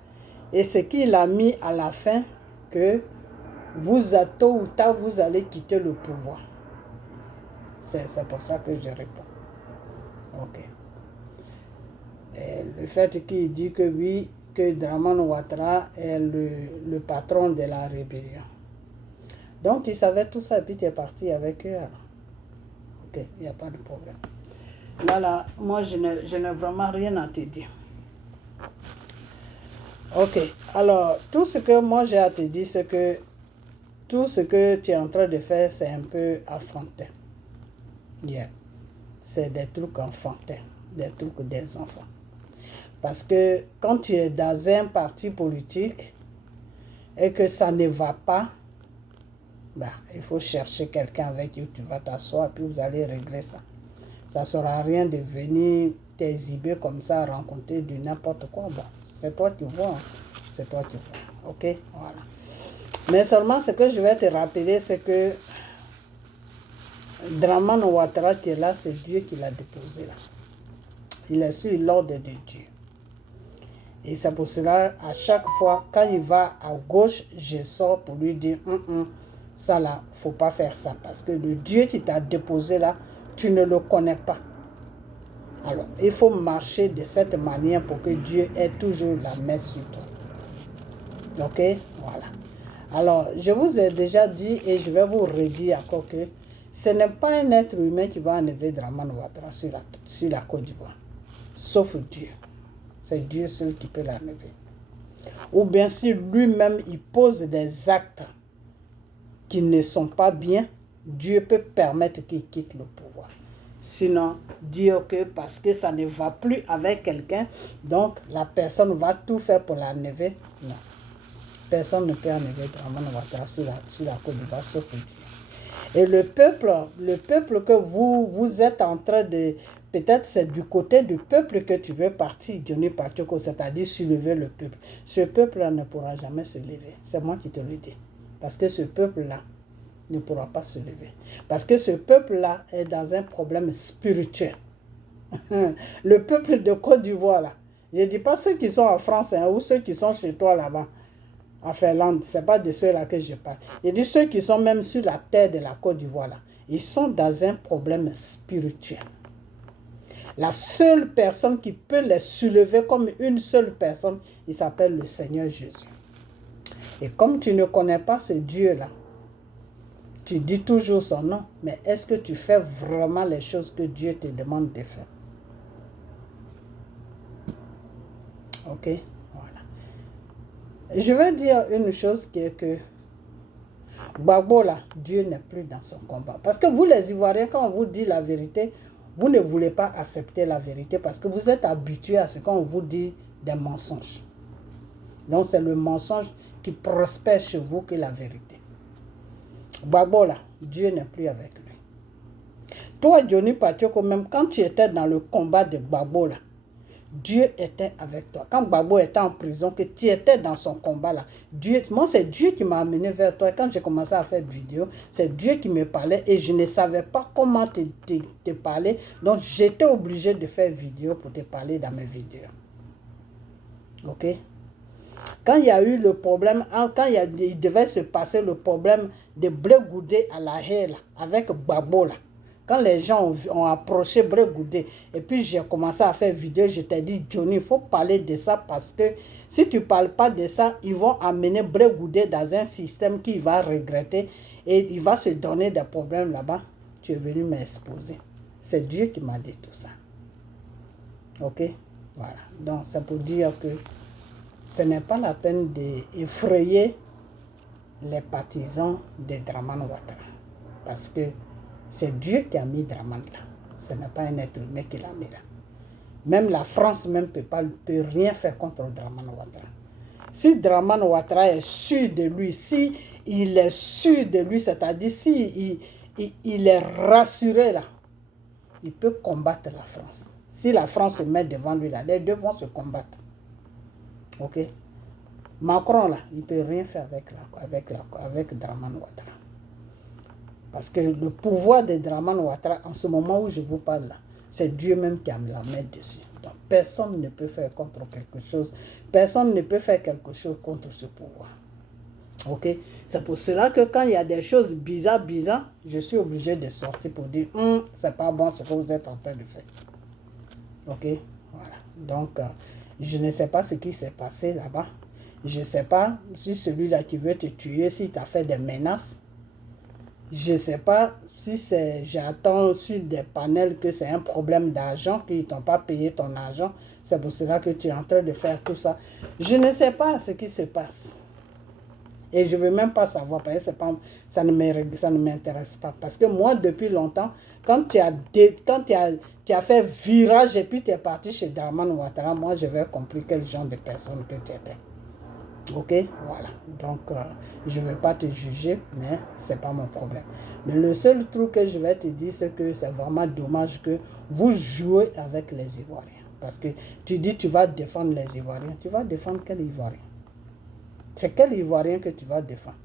et ce qu'il a mis à la fin, que tôt ou tard, vous allez quitter le pouvoir. C'est pour ça que je réponds. Ok. Et le fait qu'il dit que oui, que Dramane Ouattara est le patron de la rébellion. Donc, il savait tout ça et puis tu es parti avec eux. Ok, il n'y a pas de problème. Là, moi, je n'ai vraiment rien à te dire. Ok, alors, tout ce que moi j'ai à te dire, c'est que tout ce que tu es en train de faire, c'est un peu affronté. Yeah. C'est des trucs enfantins, des trucs des enfants. Parce que quand tu es dans un parti politique et que ça ne va pas, il faut chercher quelqu'un avec qui tu vas t'asseoir et puis vous allez régler ça. Ça ne sert à rien de venir t'exhiber comme ça, rencontrer du n'importe quoi. Bon, c'est toi qui vois. C'est toi qui vois. Ok? Voilà. Mais seulement ce que je vais te rappeler, c'est que Dramane Ouattara qui est là, c'est Dieu qui l'a déposé là. Il est sur l'ordre de Dieu. Et c'est pour cela, à chaque fois, quand il va à gauche, je sors pour lui dire, ça là, il ne faut pas faire ça. Parce que le Dieu qui t'a déposé là, tu ne le connais pas. Alors, il faut marcher de cette manière pour que Dieu ait toujours la main sur toi. Ok? Voilà. Alors, je vous ai déjà dit et je vais vous redire encore que ce n'est pas un être humain qui va enlever Dramane Ouattara sur la Côte d'Ivoire. Sauf Dieu. C'est Dieu seul qui peut l'enlever. Ou bien si lui-même il pose des actes qui ne sont pas bien, Dieu peut permettre qu'il quitte le pouvoir. Sinon, dire que parce que ça ne va plus avec quelqu'un, donc la personne va tout faire pour l'enlever. Non. Personne ne peut enlever Dramane Ouattara sur la Côte d'Ivoire sauf Dieu. Et le peuple que vous êtes en train de... Peut-être c'est du côté du peuple que tu veux partir, Johnny Patioko, c'est-à-dire soulever le peuple. Ce peuple-là ne pourra jamais se lever. C'est moi qui te le dis. Parce que ce peuple-là ne pourra pas se lever. Parce que ce peuple-là est dans un problème spirituel. Le peuple de Côte d'Ivoire, là. Je ne dis pas ceux qui sont en France ou ceux qui sont chez toi là-bas. En Finlande, ce n'est pas de ceux-là que je parle. Je dis ceux qui sont même sur la terre de la Côte d'Ivoire, là. Ils sont dans un problème spirituel. La seule personne qui peut les soulever comme une seule personne, il s'appelle le Seigneur Jésus. Et comme tu ne connais pas ce Dieu-là, tu dis toujours son nom, mais est-ce que tu fais vraiment les choses que Dieu te demande de faire? Ok? Voilà. Je vais dire une chose qui est que Gbagbo là, Dieu n'est plus dans son combat. Parce que vous les Ivoiriens, quand on vous dit la vérité, vous ne voulez pas accepter la vérité parce que vous êtes habitués à ce qu'on vous dit des mensonges. Donc c'est le mensonge qui prospère chez vous que la vérité. Gbagbo là, Dieu n'est plus avec lui. Toi, Johnny Patioko, même quand tu étais dans le combat de Gbagbo là, Dieu était avec toi. Quand Gbagbo était en prison, que tu étais dans son combat là, moi c'est Dieu qui m'a amené vers toi. Quand j'ai commencé à faire des vidéos, c'est Dieu qui me parlait et je ne savais pas comment te parler. Donc j'étais obligé de faire vidéo pour te parler dans mes vidéos. Ok? Quand il y a eu le problème, quand il devait se passer le problème de Blé Goudé à la haie avec Gbagbo là. Quand les gens ont approché Blé Goudé, et puis j'ai commencé à faire vidéo, je t'ai dit, Johnny, il faut parler de ça parce que si tu ne parles pas de ça, ils vont amener Blé Goudé dans un système qu'il va regretter et il va se donner des problèmes là-bas. Tu es venu m'exposer. C'est Dieu qui m'a dit tout ça. Ok? Voilà. Donc, c'est pour dire que ce n'est pas la peine d'effrayer les partisans de Dramane Ouattara. Parce que c'est Dieu qui a mis Dramane là. Ce n'est pas un être humain qui l'a mis là. Même la France même peut rien faire contre Dramane Ouattara. Si Dramane Ouattara est sûr de lui, si il est sûr de lui, c'est-à-dire si il est rassuré là, il peut combattre la France. Si la France se met devant lui là, les deux vont se combattre. Ok? Macron là, il ne peut rien faire avec Dramane Ouattara. Parce que le pouvoir de Dramane Ouattara, en ce moment où je vous parle là, c'est Dieu même qui a mis la main dessus. Donc personne ne peut faire contre quelque chose. Personne ne peut faire quelque chose contre ce pouvoir. Ok? C'est pour cela que quand il y a des choses bizarres, je suis obligé de sortir pour dire, c'est pas bon ce que vous êtes en train de faire. Ok? Voilà. Donc, je ne sais pas ce qui s'est passé là-bas. Je ne sais pas si celui-là qui veut te tuer, s'il t'a fait des menaces. Je ne sais pas si j'attends sur des panels que c'est un problème d'argent, qu'ils ne t'ont pas payé ton argent. C'est pour cela que tu es en train de faire tout ça. Je ne sais pas ce qui se passe. Et je ne veux même pas savoir, parce que ça ne m'intéresse pas. Parce que moi, depuis longtemps, quand tu as fait virage et puis tu es parti chez Dramane Ouattara, moi, j'avais compris quel genre de personne que tu étais. Ok, voilà. Donc, je ne vais pas te juger, mais ce n'est pas mon problème. Mais le seul truc que je vais te dire, c'est que c'est vraiment dommage que vous jouez avec les Ivoiriens. Parce que tu dis tu vas défendre les Ivoiriens. Tu vas défendre quel Ivoirien? C'est quel Ivoirien que tu vas défendre?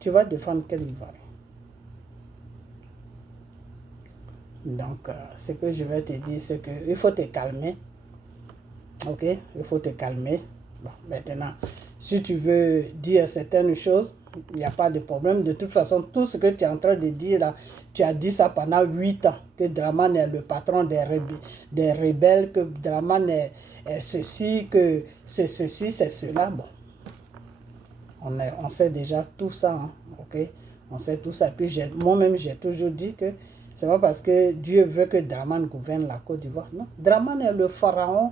Tu vas défendre quel Ivoirien? Donc, ce que je vais te dire, c'est qu'il faut te calmer. Ok, il faut te calmer. Bon, maintenant, si tu veux dire certaines choses, il n'y a pas de problème. De toute façon, tout ce que tu es en train de dire là, tu as dit ça pendant 8 ans, que Dramane est le patron des rebelles, que Dramane est ceci, que c'est ceci, c'est cela. Bon, on sait déjà tout ça, hein, ok? On sait tout ça. Puis moi-même, j'ai toujours dit que c'est pas parce que Dieu veut que Dramane gouverne la Côte d'Ivoire. Non, Dramane est le pharaon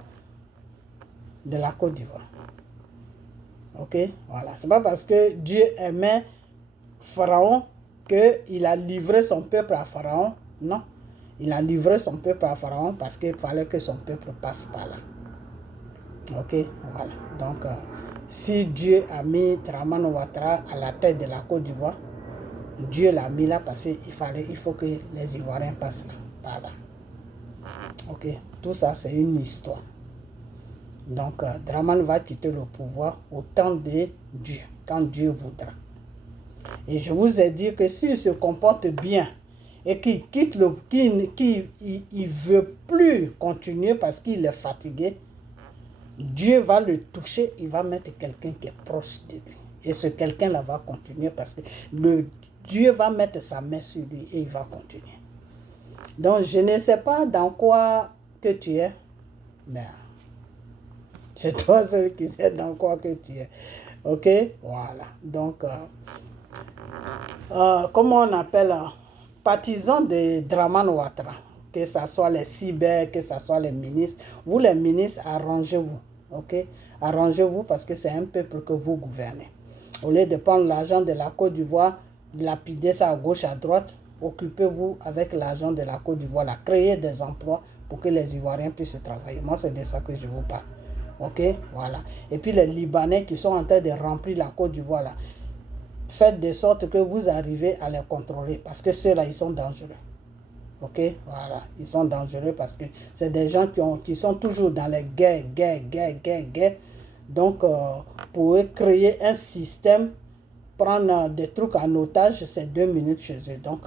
de la Côte d'Ivoire. Ok, voilà. C'est pas parce que Dieu aimait Pharaon qu'il a livré son peuple à Pharaon. Non, il a livré son peuple à Pharaon parce qu'il fallait que son peuple passe par là. Ok, voilà. Donc, si Dieu a mis Dramane Ouattara à la tête de la Côte d'Ivoire, Dieu l'a mis là parce qu'il faut que les Ivoiriens passent là, par là. Ok, tout ça c'est une histoire. Donc, Dramane va quitter le pouvoir au temps de Dieu, quand Dieu voudra. Et je vous ai dit que s'il se comporte bien et qu'il quitte il veut plus continuer parce qu'il est fatigué, Dieu va le toucher, il va mettre quelqu'un qui est proche de lui. Et ce quelqu'un-là va continuer parce que Dieu va mettre sa main sur lui et il va continuer. Donc, je ne sais pas dans quoi que tu es, mais c'est toi seul qui sais dans quoi que tu es. Ok? Voilà. Donc, comment on appelle partisans de Dramane Ouattara, que ce soit les cyber, que ce soit les ministres. Vous, les ministres, arrangez-vous. Ok? Arrangez-vous parce que c'est un peuple que vous gouvernez. Au lieu de prendre l'argent de la Côte d'Ivoire, lapider ça à gauche, à droite, occupez-vous avec l'argent de la Côte d'Ivoire, créez des emplois pour que les Ivoiriens puissent travailler. Moi, c'est de ça que je vous parle. Ok, voilà. Et puis les Libanais qui sont en train de remplir la Côte d'Ivoire, là, faites de sorte que vous arrivez à les contrôler parce que ceux-là, ils sont dangereux. Ok, voilà. Ils sont dangereux parce que c'est des gens qui sont toujours dans les guerres. Donc, pour créer un système, prendre des trucs en otage, c'est 2 minutes chez eux. Donc,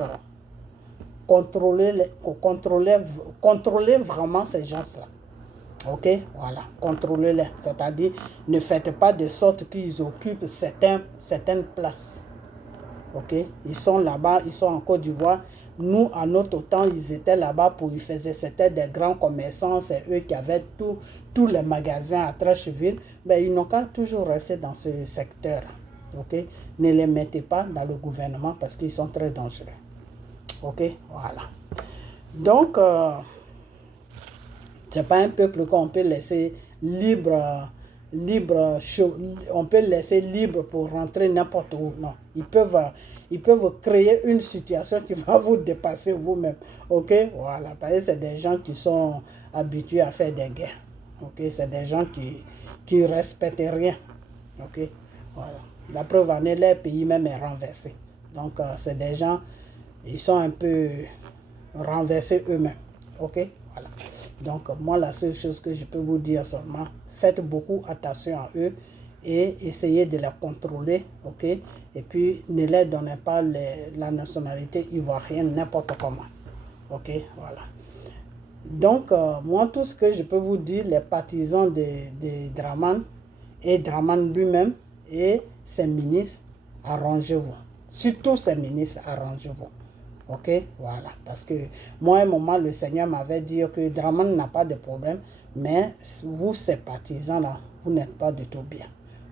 contrôlez vraiment ces gens-là. Ok, voilà, contrôlez-les. C'est-à-dire, ne faites pas de sorte qu'ils occupent certaines places. Ok, ils sont là-bas, ils sont en Côte d'Ivoire. Nous, à notre temps, ils étaient là-bas c'était des grands commerçants, c'est eux qui avaient tous les magasins à Trècheville. Mais ils n'ont qu'à toujours rester dans ce secteur. Ok, ne les mettez pas dans le gouvernement parce qu'ils sont très dangereux. Ok, voilà. Donc, c'est pas un peuple qu'on peut laisser libre, on peut laisser libre pour rentrer n'importe où. Non, ils peuvent créer une situation qui va vous dépasser vous-même. Ok, voilà. Parce que c'est des gens qui sont habitués à faire des guerres. Ok, c'est des gens qui respectent rien. Ok, voilà. La preuve en est, leur pays même est renversé. Donc, c'est des gens, ils sont un peu renversés eux-mêmes. Ok, voilà. Donc, moi, la seule chose que je peux vous dire seulement, faites beaucoup attention à eux et essayez de les contrôler, ok? Et puis, ne leur donnez pas la nationalité ivoirienne n'importe comment, ok? Voilà. Donc, moi, tout ce que je peux vous dire, les partisans de Dramane et Dramane lui-même et ses ministres, arrangez-vous. Surtout ses ministres, arrangez-vous. Ok, voilà. Parce que moi, à un moment, le Seigneur m'avait dit que Dramane n'a pas de problème, mais vous, ces partisans-là, vous n'êtes pas du tout bien.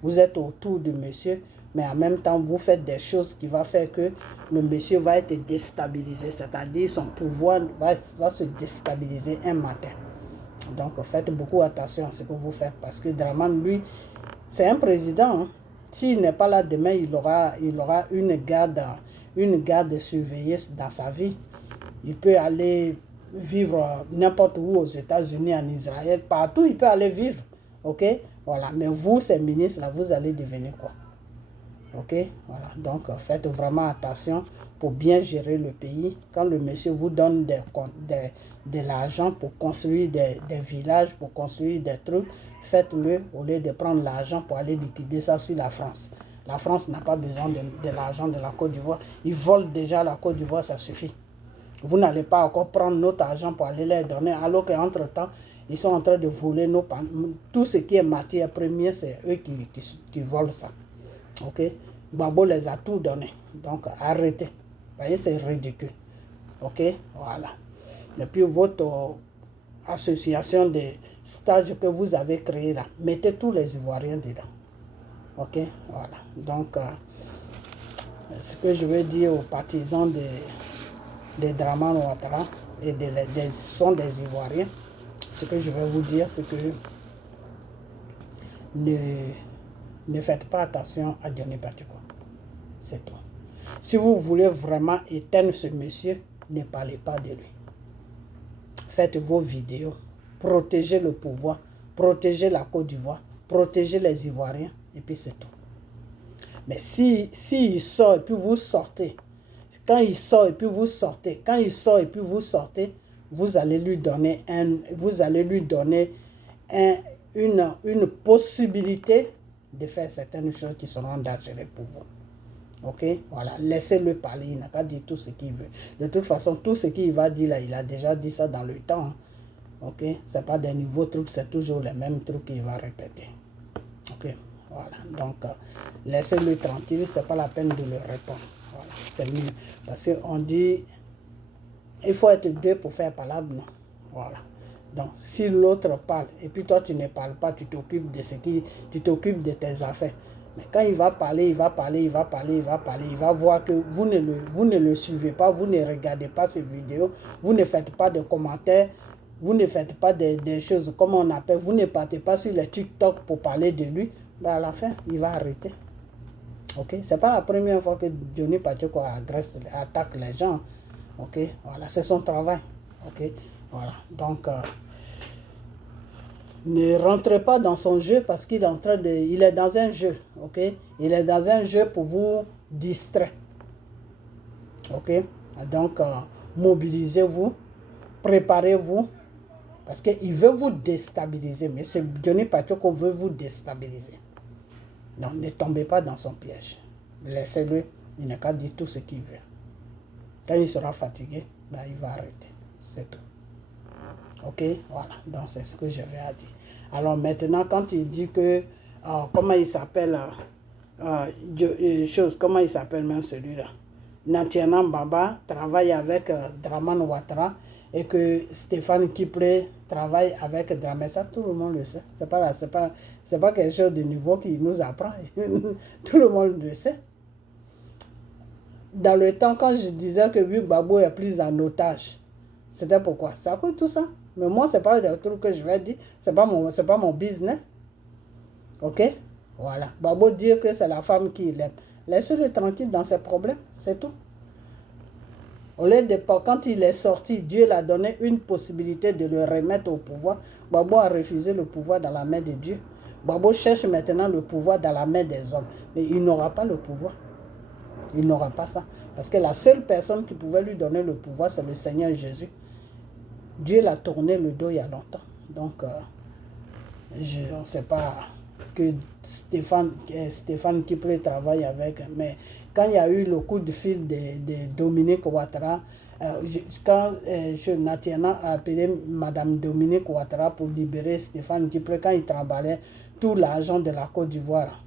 Vous êtes autour du monsieur, mais en même temps, vous faites des choses qui vont faire que le monsieur va être déstabilisé, c'est-à-dire son pouvoir va se déstabiliser un matin. Donc, faites beaucoup attention à ce que vous faites, parce que Dramane, lui, c'est un président. Hein. S'il n'est pas là demain, il aura une garde surveillée dans sa vie. Il peut aller vivre n'importe où aux États-Unis, en Israël, partout il peut aller vivre. Ok? Voilà. Mais vous, ces ministres, là, vous allez devenir quoi? Ok? Voilà. Donc, faites vraiment attention pour bien gérer le pays. Quand le monsieur vous donne de l'argent pour construire des villages, pour construire des trucs, faites-le au lieu de prendre l'argent pour aller liquider ça sur la France. La France n'a pas besoin de l'argent de la Côte d'Ivoire. Ils volent déjà la Côte d'Ivoire, ça suffit. Vous n'allez pas encore prendre notre argent pour aller leur donner, alors qu'entre-temps, ils sont en train de voler tout ce qui est matière première, c'est eux qui volent ça. Ok? Gbagbo les a tout donné. Donc, arrêtez. Vous voyez, c'est ridicule. Ok? Voilà. Et puis, votre association de stages que vous avez créée là, mettez tous les Ivoiriens dedans. Ok? Voilà. Donc, ce que je veux dire aux partisans de Dramane Ouattara et sont des Ivoiriens, ce que je vais vous dire, c'est que ne faites pas attention à Johnny Patiko. C'est tout. Si vous voulez vraiment éteindre ce monsieur, ne parlez pas de lui. Faites vos vidéos. Protégez le pouvoir. Protégez la Côte d'Ivoire. Protégez les Ivoiriens. Et puis c'est tout. Mais si il sort et puis vous sortez, quand il sort et puis vous sortez, quand il sort et puis vous sortez, vous allez lui donner une possibilité de faire certaines choses qui seront dangereuses pour vous. Ok? Voilà. Laissez-le parler. Il n'a qu'à dire tout ce qu'il veut. De toute façon, tout ce qu'il va dire là, il a déjà dit ça dans le temps. Hein. Ok? Ce n'est pas des nouveaux trucs, c'est toujours les mêmes trucs qu'il va répéter. Ok? Voilà. Donc, laissez-le tranquille. Ce n'est pas la peine de le répondre. Voilà. C'est mieux. Parce qu'on dit, il faut être deux pour faire palabre, non? Voilà. Donc, si l'autre parle, et puis toi, tu ne parles pas, tu t'occupes de tes affaires. Mais quand il va parler, il va voir que vous ne le suivez pas, vous ne regardez pas ces vidéos, vous ne faites pas de commentaires, vous ne faites pas des choses, comme on appelle, vous ne partez pas sur les TikTok pour parler de lui, ben à la fin, il va arrêter. Ok? C'est pas la première fois que Johnny Patiko attaque les gens. Ok? Voilà, c'est son travail. Ok? Voilà, donc ne rentrez pas dans son jeu parce qu'il est il est dans un jeu, ok? Il est dans un jeu pour vous distraire, ok? Donc mobilisez-vous, préparez-vous parce qu'il veut vous déstabiliser. Mais ce Johnny Patiko veut vous déstabiliser. Donc ne tombez pas dans son piège. Laissez-le, il n'a qu'à dire tout ce qu'il veut. Quand il sera fatigué, ben, il va arrêter. C'est tout. Ok, voilà, donc c'est ce que j'avais à dire. Alors maintenant, quand il dit que, comment il s'appelle, comment il s'appelle même celui-là, Natiana Mbaba travaille avec Dramane Ouattara et que Stéphane Kiplé travaille avec Dramane, ça tout le monde le sait. C'est pas quelque chose de nouveau qui nous apprend. Tout le monde le sait. Dans le temps, quand je disais que Gbagbo est pris en otage, c'était pourquoi? C'est à cause de tout ça. Mais moi, ce n'est pas des trucs que je vais dire. Ce n'est pas mon business. Ok? Voilà. Gbagbo dit que c'est la femme qui l'aime. Laissez-le tranquille dans ses problèmes. C'est tout. Au lieu de, quand il est sorti, Dieu l'a donné une possibilité de le remettre au pouvoir. Gbagbo a refusé le pouvoir dans la main de Dieu. Gbagbo cherche maintenant le pouvoir dans la main des hommes. Mais il n'aura pas le pouvoir. Il n'aura pas ça. Parce que la seule personne qui pouvait lui donner le pouvoir, c'est le Seigneur Jésus. Dieu l'a tourné le dos il y a longtemps. Donc, on ne sait pas que Stéphane Kiplé travaille avec. Mais quand il y a eu le coup de fil de Dominique Ouattara, quand Natiana a appelé Madame Dominique Ouattara pour libérer Stéphane Kiplé, quand il travaillait tout l'argent de la Côte d'Ivoire,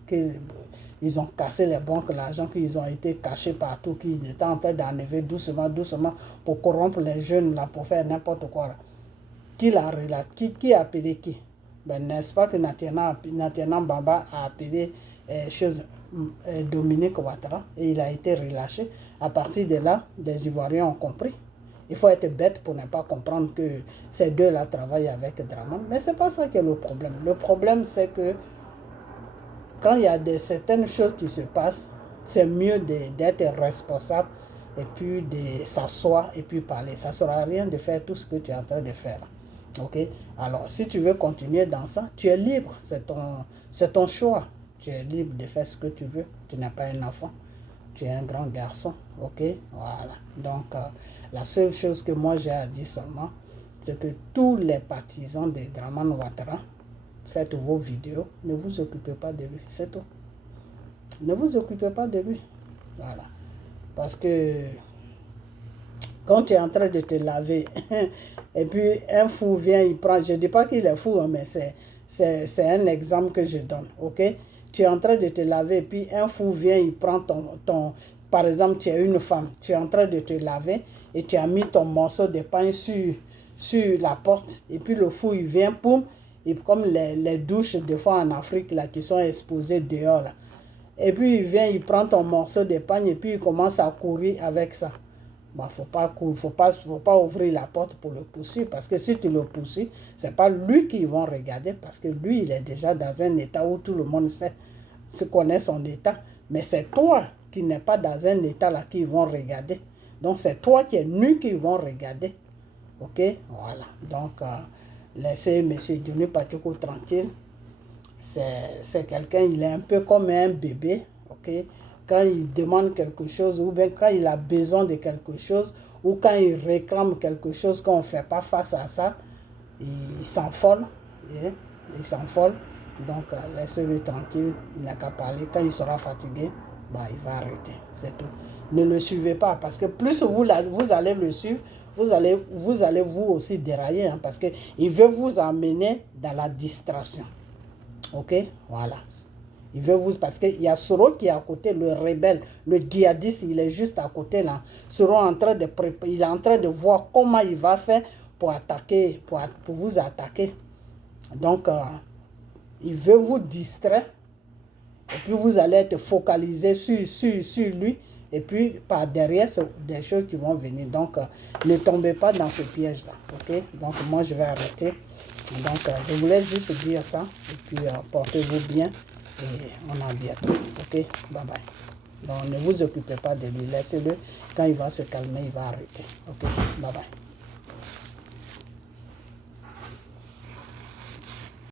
ils ont cassé les banques, l'argent qu'ils ont été cachés partout, qu'ils étaient en train d'enlever doucement pour corrompre les jeunes, là, pour faire n'importe quoi. Là. Qui a appelé qui? Ben, n'est-ce pas que Natiana Mbaba a appelé Dominique Ouattara et il a été relâché. À partir de là, les Ivoiriens ont compris. Il faut être bête pour ne pas comprendre que ces deux-là travaillent avec Dramane. Mais ce n'est pas ça qui est le problème. Le problème, c'est que quand il y a certaines choses qui se passent, c'est mieux d'être responsable et puis de s'asseoir et puis parler. Ça ne sert à rien de faire tout ce que tu es en train de faire. Ok? Alors, si tu veux continuer dans ça, tu es libre. C'est ton choix. Tu es libre de faire ce que tu veux. Tu n'es pas un enfant. Tu es un grand garçon. Ok? Voilà. Donc, la seule chose que moi j'ai à dire seulement, c'est que tous les partisans de Dramane Ouattara, faites vos vidéos. Ne vous occupez pas de lui. C'est tout. Ne vous occupez pas de lui. Voilà. Parce que quand tu es en train de te laver, et puis un fou vient, il prend, je ne dis pas qu'il est fou, hein, mais c'est un exemple que je donne, ok? Tu es en train de te laver, et puis un fou vient, il prend par exemple, tu es une femme, tu es en train de te laver, et tu as mis ton morceau de pain sur la porte, et puis le fou, il vient, poum, et comme les douches, des fois en Afrique, là, qui sont exposées dehors, là, et puis il vient, il prend ton morceau de pain, et puis il commence à courir avec ça. Bah, faut pas ouvrir la porte pour le pousser, parce que si tu le pousses, c'est pas lui qu'ils vont regarder, parce que lui, il est déjà dans un état où tout le monde connaît son état. Mais c'est toi qui n'es pas dans un état là qu'ils vont regarder. Donc, c'est toi qui es nu qu'ils vont regarder. Ok? Voilà. Donc, laissez M. Johnny Pacheco tranquille. C'est quelqu'un, il est un peu comme un bébé. Ok? Quand il demande quelque chose, ou bien quand il a besoin de quelque chose, ou quand il réclame quelque chose qu'on ne fait pas face à ça, il s'envole. Il s'envole. Donc, laissez-le tranquille, il n'a qu'à parler. Quand il sera fatigué, bah, il va arrêter. C'est tout. Ne le suivez pas, parce que plus vous allez le suivre, vous allez vous aussi dérailler, hein, parce qu'il veut vous amener dans la distraction. Ok? Voilà. Il veut vous, parce qu'il y a Soro qui est à côté, le rebelle, le djihadiste, il est juste à côté là. Soro il est en train de voir comment il va faire pour attaquer, pour vous attaquer. Donc, il veut vous distraire. Et puis, vous allez être focalisé sur lui. Et puis, par derrière, c'est des choses qui vont venir. Donc, ne tombez pas dans ce piège-là. Ok? Donc, moi, je vais arrêter. Donc, je voulais juste dire ça. Et puis, portez-vous bien. Et on en bientôt. Ok? Bye bye. Donc, ne vous occupez pas de lui. Laissez-le. Quand il va se calmer, il va arrêter. Ok? Bye bye.